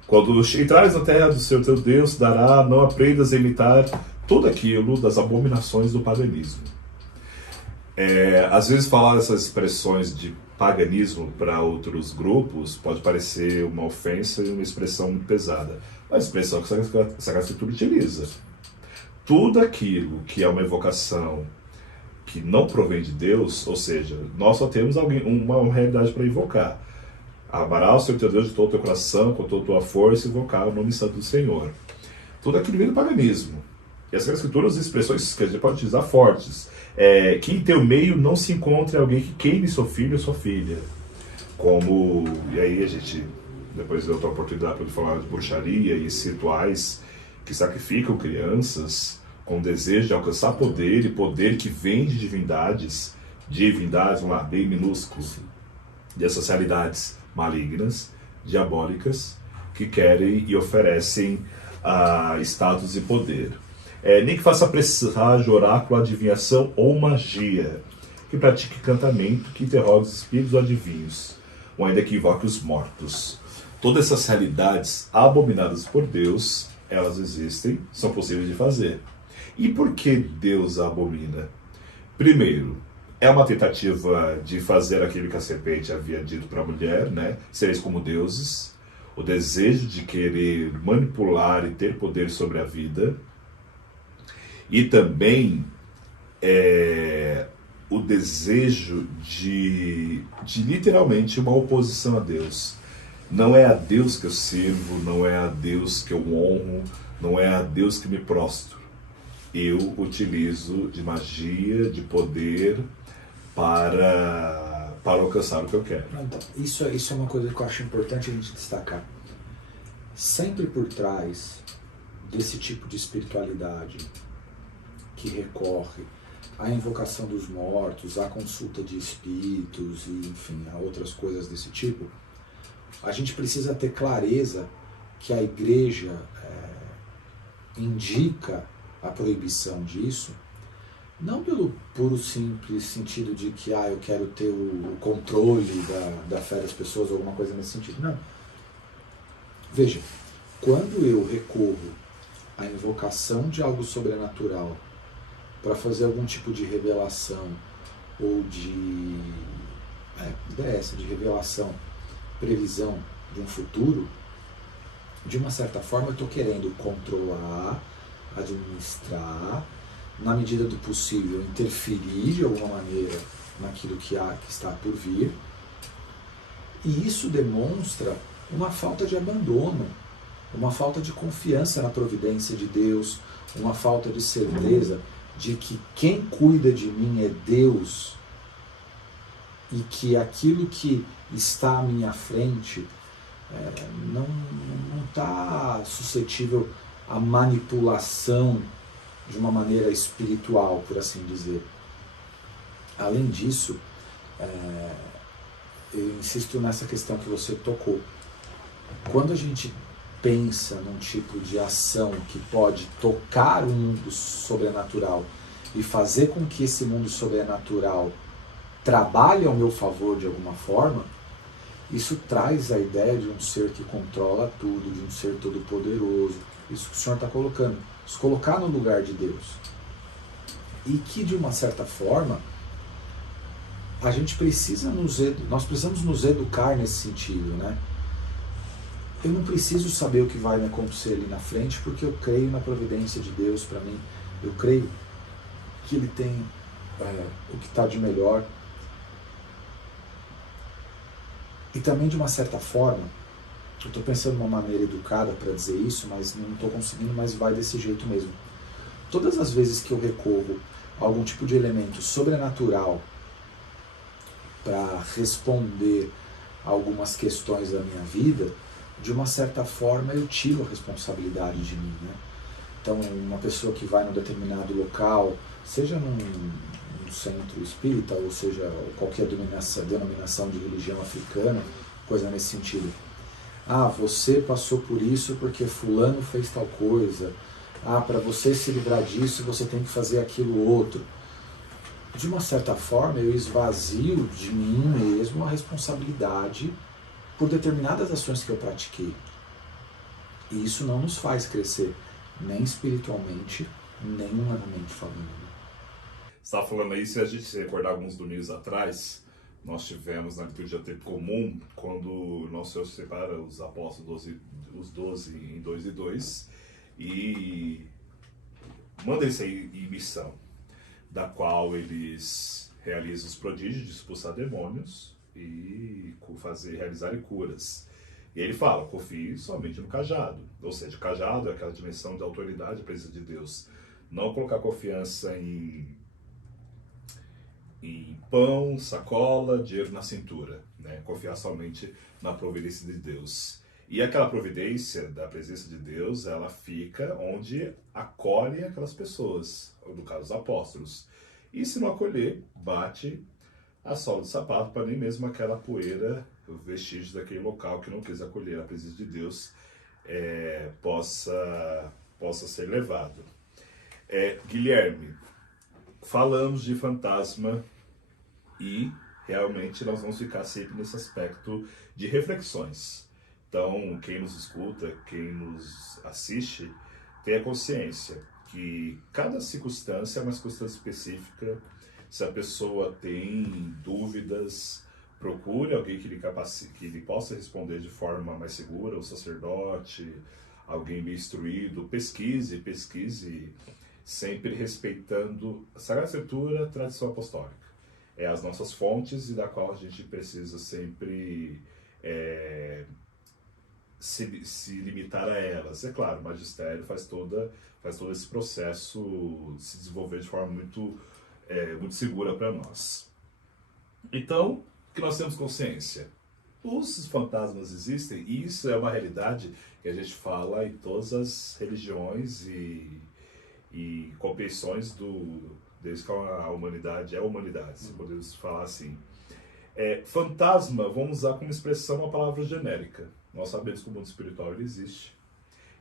quando entrares na terra do Senhor teu Deus, dará, não aprendas a imitar tudo aquilo das abominações do paganismo. Às vezes falar essas expressões de paganismo para outros grupos pode parecer uma ofensa e uma expressão muito pesada. Mas a expressão que essa escritura utiliza. Tudo aquilo que é uma invocação que não provém de Deus, ou seja, nós só temos uma realidade para invocar. Amarás o Senhor teu Deus de todo o teu coração, com toda a tua força, e invocar o nome santo do Senhor. Tudo aquilo vem do paganismo. E essa escritura usa expressões que a gente pode utilizar fortes. Que em teu meio não se encontre alguém que queime seu filho ou sua filha. E aí a gente, depois de outra oportunidade para falar de bruxaria e rituais que sacrificam crianças com o desejo de alcançar poder, e poder que vem de divindades, vamos lá, bem minúsculo, dessas realidades malignas, diabólicas, que querem e oferecem status e poder. Nem que faça presságio, oráculo, adivinhação ou magia, que pratique encantamento, que interrogue os espíritos ou adivinhos, ou ainda que invoque os mortos. Todas essas realidades abominadas por Deus, elas existem, são possíveis de fazer. E por que Deus a abomina? Primeiro, é uma tentativa de fazer aquilo que a serpente havia dito para a mulher, né? Sereis como deuses, o desejo de querer manipular e ter poder sobre a vida, e também o desejo de literalmente uma oposição a Deus. Não é a Deus que eu sirvo, não é a Deus que eu honro, não é a Deus que me prostro. Eu utilizo de magia, de poder para alcançar o que eu quero. Então, isso é uma coisa que eu acho importante a gente destacar. Sempre por trás desse tipo de espiritualidade que recorre à invocação dos mortos, à consulta de espíritos e, enfim, a outras coisas desse tipo, a gente precisa ter clareza que a igreja indica a proibição disso, não pelo puro simples sentido de que eu quero ter o controle da fé das pessoas ou alguma coisa nesse sentido. Não. Veja, quando eu recorro à invocação de algo sobrenatural para fazer algum tipo de revelação ou de revelação, previsão de um futuro, de uma certa forma eu estou querendo controlar, administrar, na medida do possível interferir de alguma maneira naquilo que está por vir, e isso demonstra uma falta de abandono, uma falta de confiança na providência de Deus, uma falta de certeza de que quem cuida de mim é Deus e que aquilo que está à minha frente não está suscetível à manipulação de uma maneira espiritual, por assim dizer. Além disso, eu insisto nessa questão que você tocou. Quando a gente pensa num tipo de ação que pode tocar o mundo sobrenatural e fazer com que esse mundo sobrenatural trabalhe ao meu favor de alguma forma, isso traz a ideia de um ser que controla tudo, de um ser todo-poderoso. Isso que o Senhor está colocando. Se colocar no lugar de Deus. E que, de uma certa forma, a gente precisa nós precisamos nos educar nesse sentido, né? Eu não preciso saber o que vai me acontecer ali na frente, porque eu creio na providência de Deus para mim. Eu creio que Ele tem o que está de melhor. E também, de uma certa forma, eu estou pensando de uma maneira educada para dizer isso, mas não estou conseguindo, mas vai desse jeito mesmo. Todas as vezes que eu recorro a algum tipo de elemento sobrenatural para responder a algumas questões da minha vida, de uma certa forma eu tiro a responsabilidade de mim, né? Então, uma pessoa que vai num determinado local, seja num centro espírita, ou seja, qualquer denominação de religião africana, coisa nesse sentido. Ah, você passou por isso porque fulano fez tal coisa. Ah, para você se livrar disso, você tem que fazer aquilo outro. De uma certa forma, eu esvazio de mim mesmo a responsabilidade por determinadas ações que eu pratiquei. E isso não nos faz crescer, nem espiritualmente, nem humanamente falando. Você estava falando aí, se a gente se recordar alguns domingos atrás, nós tivemos na liturgia tempo comum, quando nosso Senhor separa os apóstolos, os 12 em 2 e 2, e manda eles em missão, da qual eles realizam os prodígios de expulsar demônios e realizarem curas. E ele fala, confie somente no cajado. Ou seja, o cajado é aquela dimensão de autoridade, presença de Deus. Não colocar confiança em pão, sacola, dinheiro na cintura, né? Confiar somente na providência de Deus. E aquela providência da presença de Deus, ela fica onde acolhe aquelas pessoas, no caso os apóstolos. E se não acolher, bate a sola do sapato para nem mesmo aquela poeira, o vestígio daquele local que não quis acolher a presença de Deus, possa ser levado. Guilherme, falamos de fantasma e realmente nós vamos ficar sempre nesse aspecto de reflexões. Então, quem nos escuta, quem nos assiste, tenha consciência que cada circunstância é uma circunstância específica. Se a pessoa tem dúvidas, procure alguém que lhe possa responder de forma mais segura, um sacerdote, alguém bem instruído, pesquise, sempre respeitando a Sagrada Escritura, a tradição apostólica. As nossas fontes e da qual a gente precisa sempre se limitar a elas. É claro, o magistério faz todo esse processo se desenvolver de forma muito segura para nós. Então, que nós temos consciência? Os fantasmas existem e isso é uma realidade que a gente fala em todas as religiões e compreensões desde que a humanidade é a humanidade, se podemos falar assim. Fantasma, vamos usar como expressão uma palavra genérica. Nós sabemos que o mundo espiritual ele existe.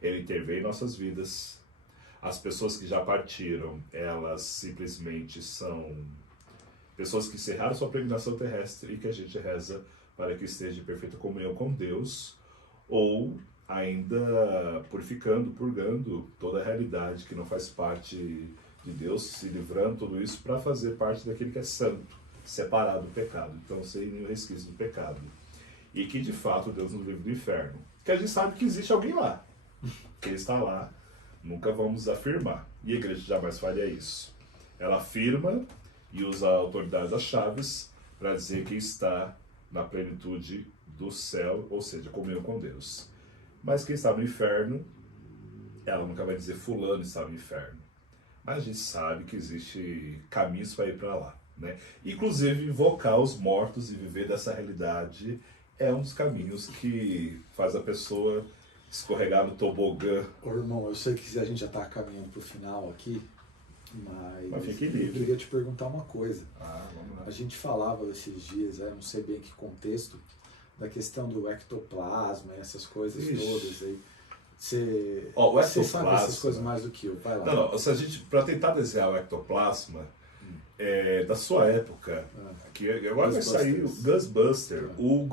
Ele intervém em nossas vidas. As pessoas que já partiram, elas simplesmente são pessoas que encerraram sua peregrinação terrestre e que a gente reza para que esteja em perfeita comunhão com Deus, ou ainda purgando toda a realidade que não faz parte de Deus, se livrando de tudo isso para fazer parte daquele que é santo, separado do pecado, então sem nenhum resquício do pecado. E que de fato Deus nos livre do inferno. Que a gente sabe que existe alguém lá, que ele está lá, nunca vamos afirmar. E a igreja jamais faria isso. Ela afirma e usa a autoridade das chaves para dizer que está na plenitude do céu, ou seja, comunhão com Deus. Mas quem está no inferno, ela nunca vai dizer fulano está no inferno. Mas a gente sabe que existe caminhos para ir para lá, né? Inclusive, invocar os mortos e viver dessa realidade é um dos caminhos que faz a pessoa escorregar no tobogã. Ô, irmão, eu sei que a gente já está caminhando para o final aqui, Mas fique eu livre. queria te perguntar uma coisa. Vamos lá. A gente falava esses dias, não sei bem que contexto, da questão do ectoplasma e essas coisas Ixi. todas aí. Você O sabe essas ectoplasma. coisas mais do que eu. Vai lá. Não, se a gente, para tentar desenhar o ectoplasma, da sua época, que agora vai sair o Ghostbuster, o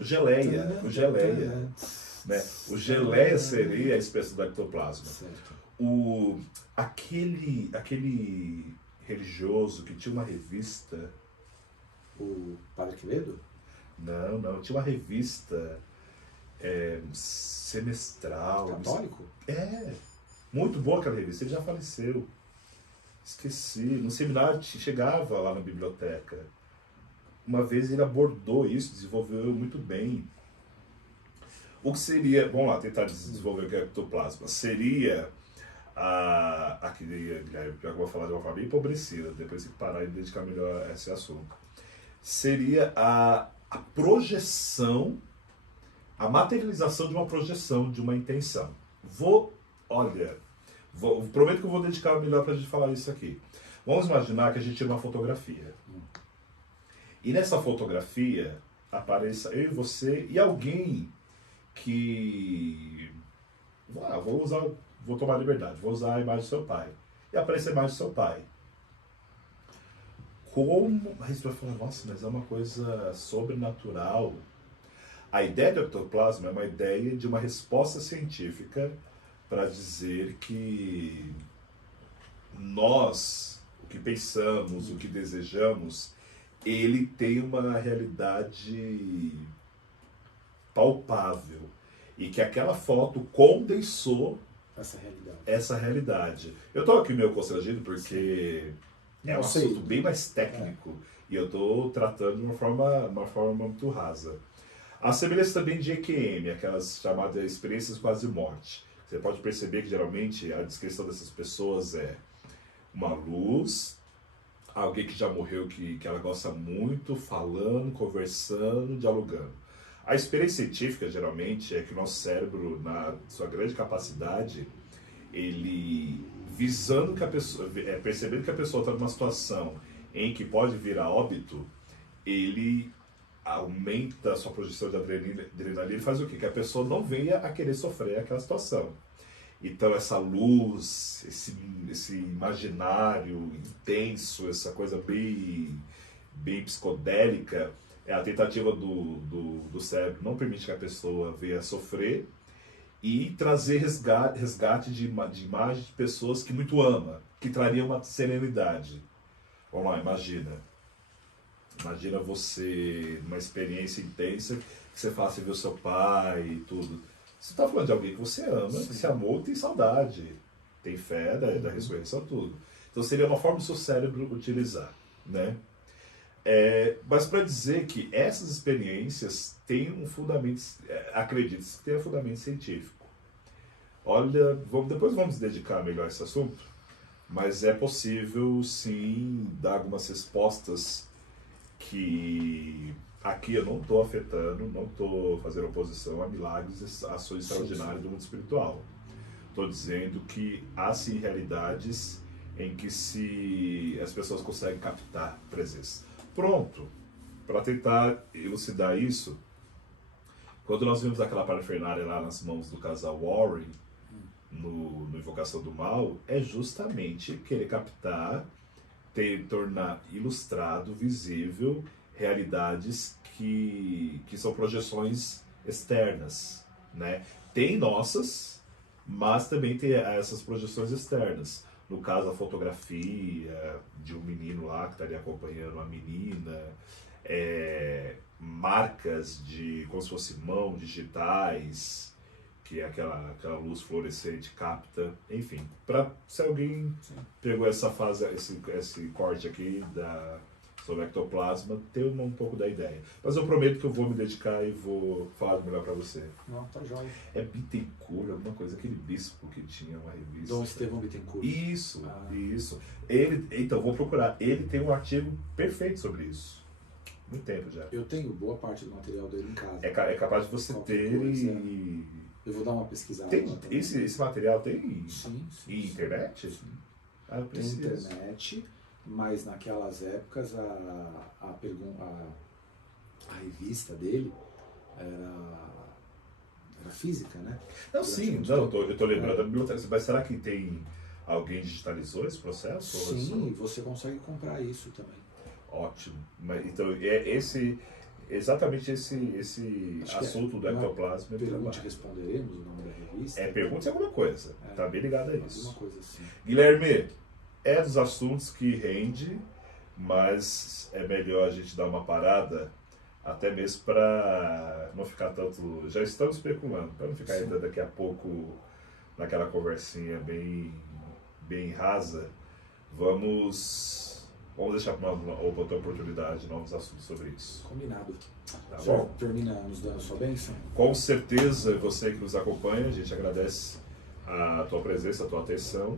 Geleia, o Geleia, né? O Geleia seria a espécie do ectoplasma. Certo. Aquele religioso que tinha uma revista, O Padre Quevedo? não, tinha uma revista semestral. Católico? Muito boa aquela revista, ele já faleceu. Esqueci. No seminário chegava lá na biblioteca. Uma vez ele abordou isso, desenvolveu muito bem. O que seria, vamos lá, tentar desenvolver o que é ectoplasma. Seria aqui, Guilherme, já vou falar de uma forma bem empobrecida, depois tem que parar e dedicar melhor a esse assunto. Seria a projeção, a materialização de uma projeção, de uma intenção. Prometo que eu vou dedicar melhor para a gente falar isso aqui. Vamos imaginar que a gente tira uma fotografia. E nessa fotografia apareça eu e você e alguém que... vou tomar liberdade, vou usar a imagem do seu pai. E aparece a imagem do seu pai. Aí você vai falar, nossa, mas é uma coisa sobrenatural. A ideia do ectoplasma é uma ideia de uma resposta científica para dizer que nós, o que pensamos, o que desejamos, ele tem uma realidade palpável. E que aquela foto condensou essa realidade. Eu estou aqui meio constrangido porque é um assunto bem mais técnico e eu estou tratando de uma forma muito rasa. A semelhança também de EQM, aquelas chamadas experiências quase morte. Você pode perceber que geralmente a descrição dessas pessoas é uma luz, alguém que já morreu, que ela gosta muito, falando, conversando, dialogando. A experiência científica, geralmente, é que o nosso cérebro, na sua grande capacidade, ele, visando que a pessoa, percebendo que a pessoa está numa situação em que pode vir a óbito, ele aumenta a sua projeção de adrenalina e faz o quê? Que a pessoa não venha a querer sofrer aquela situação. Então essa luz, esse imaginário intenso, essa coisa bem psicodélica, é a tentativa do cérebro não permite que a pessoa venha a sofrer e trazer resgate de imagens de pessoas que muito ama, que traria uma serenidade. Vamos lá, Imagina você, uma experiência intensa, que você fala, você vê o seu pai e tudo. Você está falando de alguém que você ama, que se amou, tem saudade, tem fé da ressurreição, tudo. Então seria uma forma do seu cérebro utilizar, né? Mas para dizer que essas experiências têm um fundamento, acredite-se que tem um fundamento científico. Olha, depois vamos dedicar melhor a esse assunto, mas é possível sim dar algumas respostas que aqui eu não estou afetando, não estou fazendo oposição a milagres, a ações extraordinárias do mundo espiritual. Estou dizendo que há sim realidades em que as pessoas conseguem captar presença. Pronto, para tentar elucidar isso, quando nós vimos aquela parafernália lá nas mãos do casal Warren, no Invocação do Mal, é justamente querer captar, tornar ilustrado, visível, realidades que são projeções externas, né? Tem nossas, mas também tem essas projeções externas. No caso, a fotografia de um menino lá que estaria acompanhando a menina, marcas como se fosse mão, digitais, que é aquela luz fluorescente capta, enfim. Se alguém pegou essa fase, esse corte aqui sobre ectoplasma, ter um pouco da ideia. Mas eu prometo que eu vou me dedicar e vou falar melhor para você. Não, tá jóia. É Bittencourt, alguma coisa, aquele bispo que tinha uma revista. Dom Estevão Bittencourt. Isso. Então, vou procurar. Ele tem um artigo perfeito sobre isso. Muito tempo já. Eu tenho boa parte do material dele em casa. É capaz de você ter Eu vou dar uma pesquisada. Esse material tem Sim. em internet? Sim. eu Tem preciso. internet, mas naquelas épocas a revista dele era física, né? Não, Durante sim, muito não, tempo. eu tô lembrando da biblioteca. Mas será que tem alguém digitalizou esse processo? Ou é só- Sim, você consegue comprar isso também. Ótimo. Mas, então, exatamente esse Acho que assunto do não é ectoplasma. Pergunte e responderemos, o nome da revista. Pergunte alguma coisa. É. Tá bem ligado a Alguma isso. coisa assim. Guilherme, é dos assuntos que rende, mas é melhor a gente dar uma parada, até mesmo para não ficar tanto. Já estamos especulando, para não ficar Sim. ainda daqui a pouco naquela conversinha bem rasa. Vamos deixar para uma outra oportunidade novos assuntos sobre isso. Combinado. Tá Já bom? termina nos dando sua bênção? Com certeza, você que nos acompanha, a gente agradece a tua presença, a tua atenção.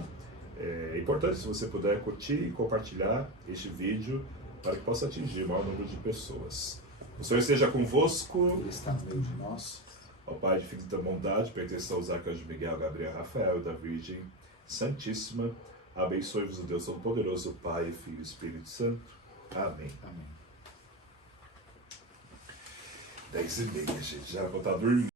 É importante se você puder curtir e compartilhar este vídeo para que possa atingir o maior número de pessoas. O Senhor esteja convosco. Ele está no meio de nós. Ao Pai de infinita bondade, pertence aos arcanjos Miguel, Gabriel, Rafael e da Virgem Santíssima. Abençoe-vos o Deus Todo-Poderoso, Pai, Filho e Espírito Santo. Amém. Amém. 10h30, gente. Já vou estar dormindo.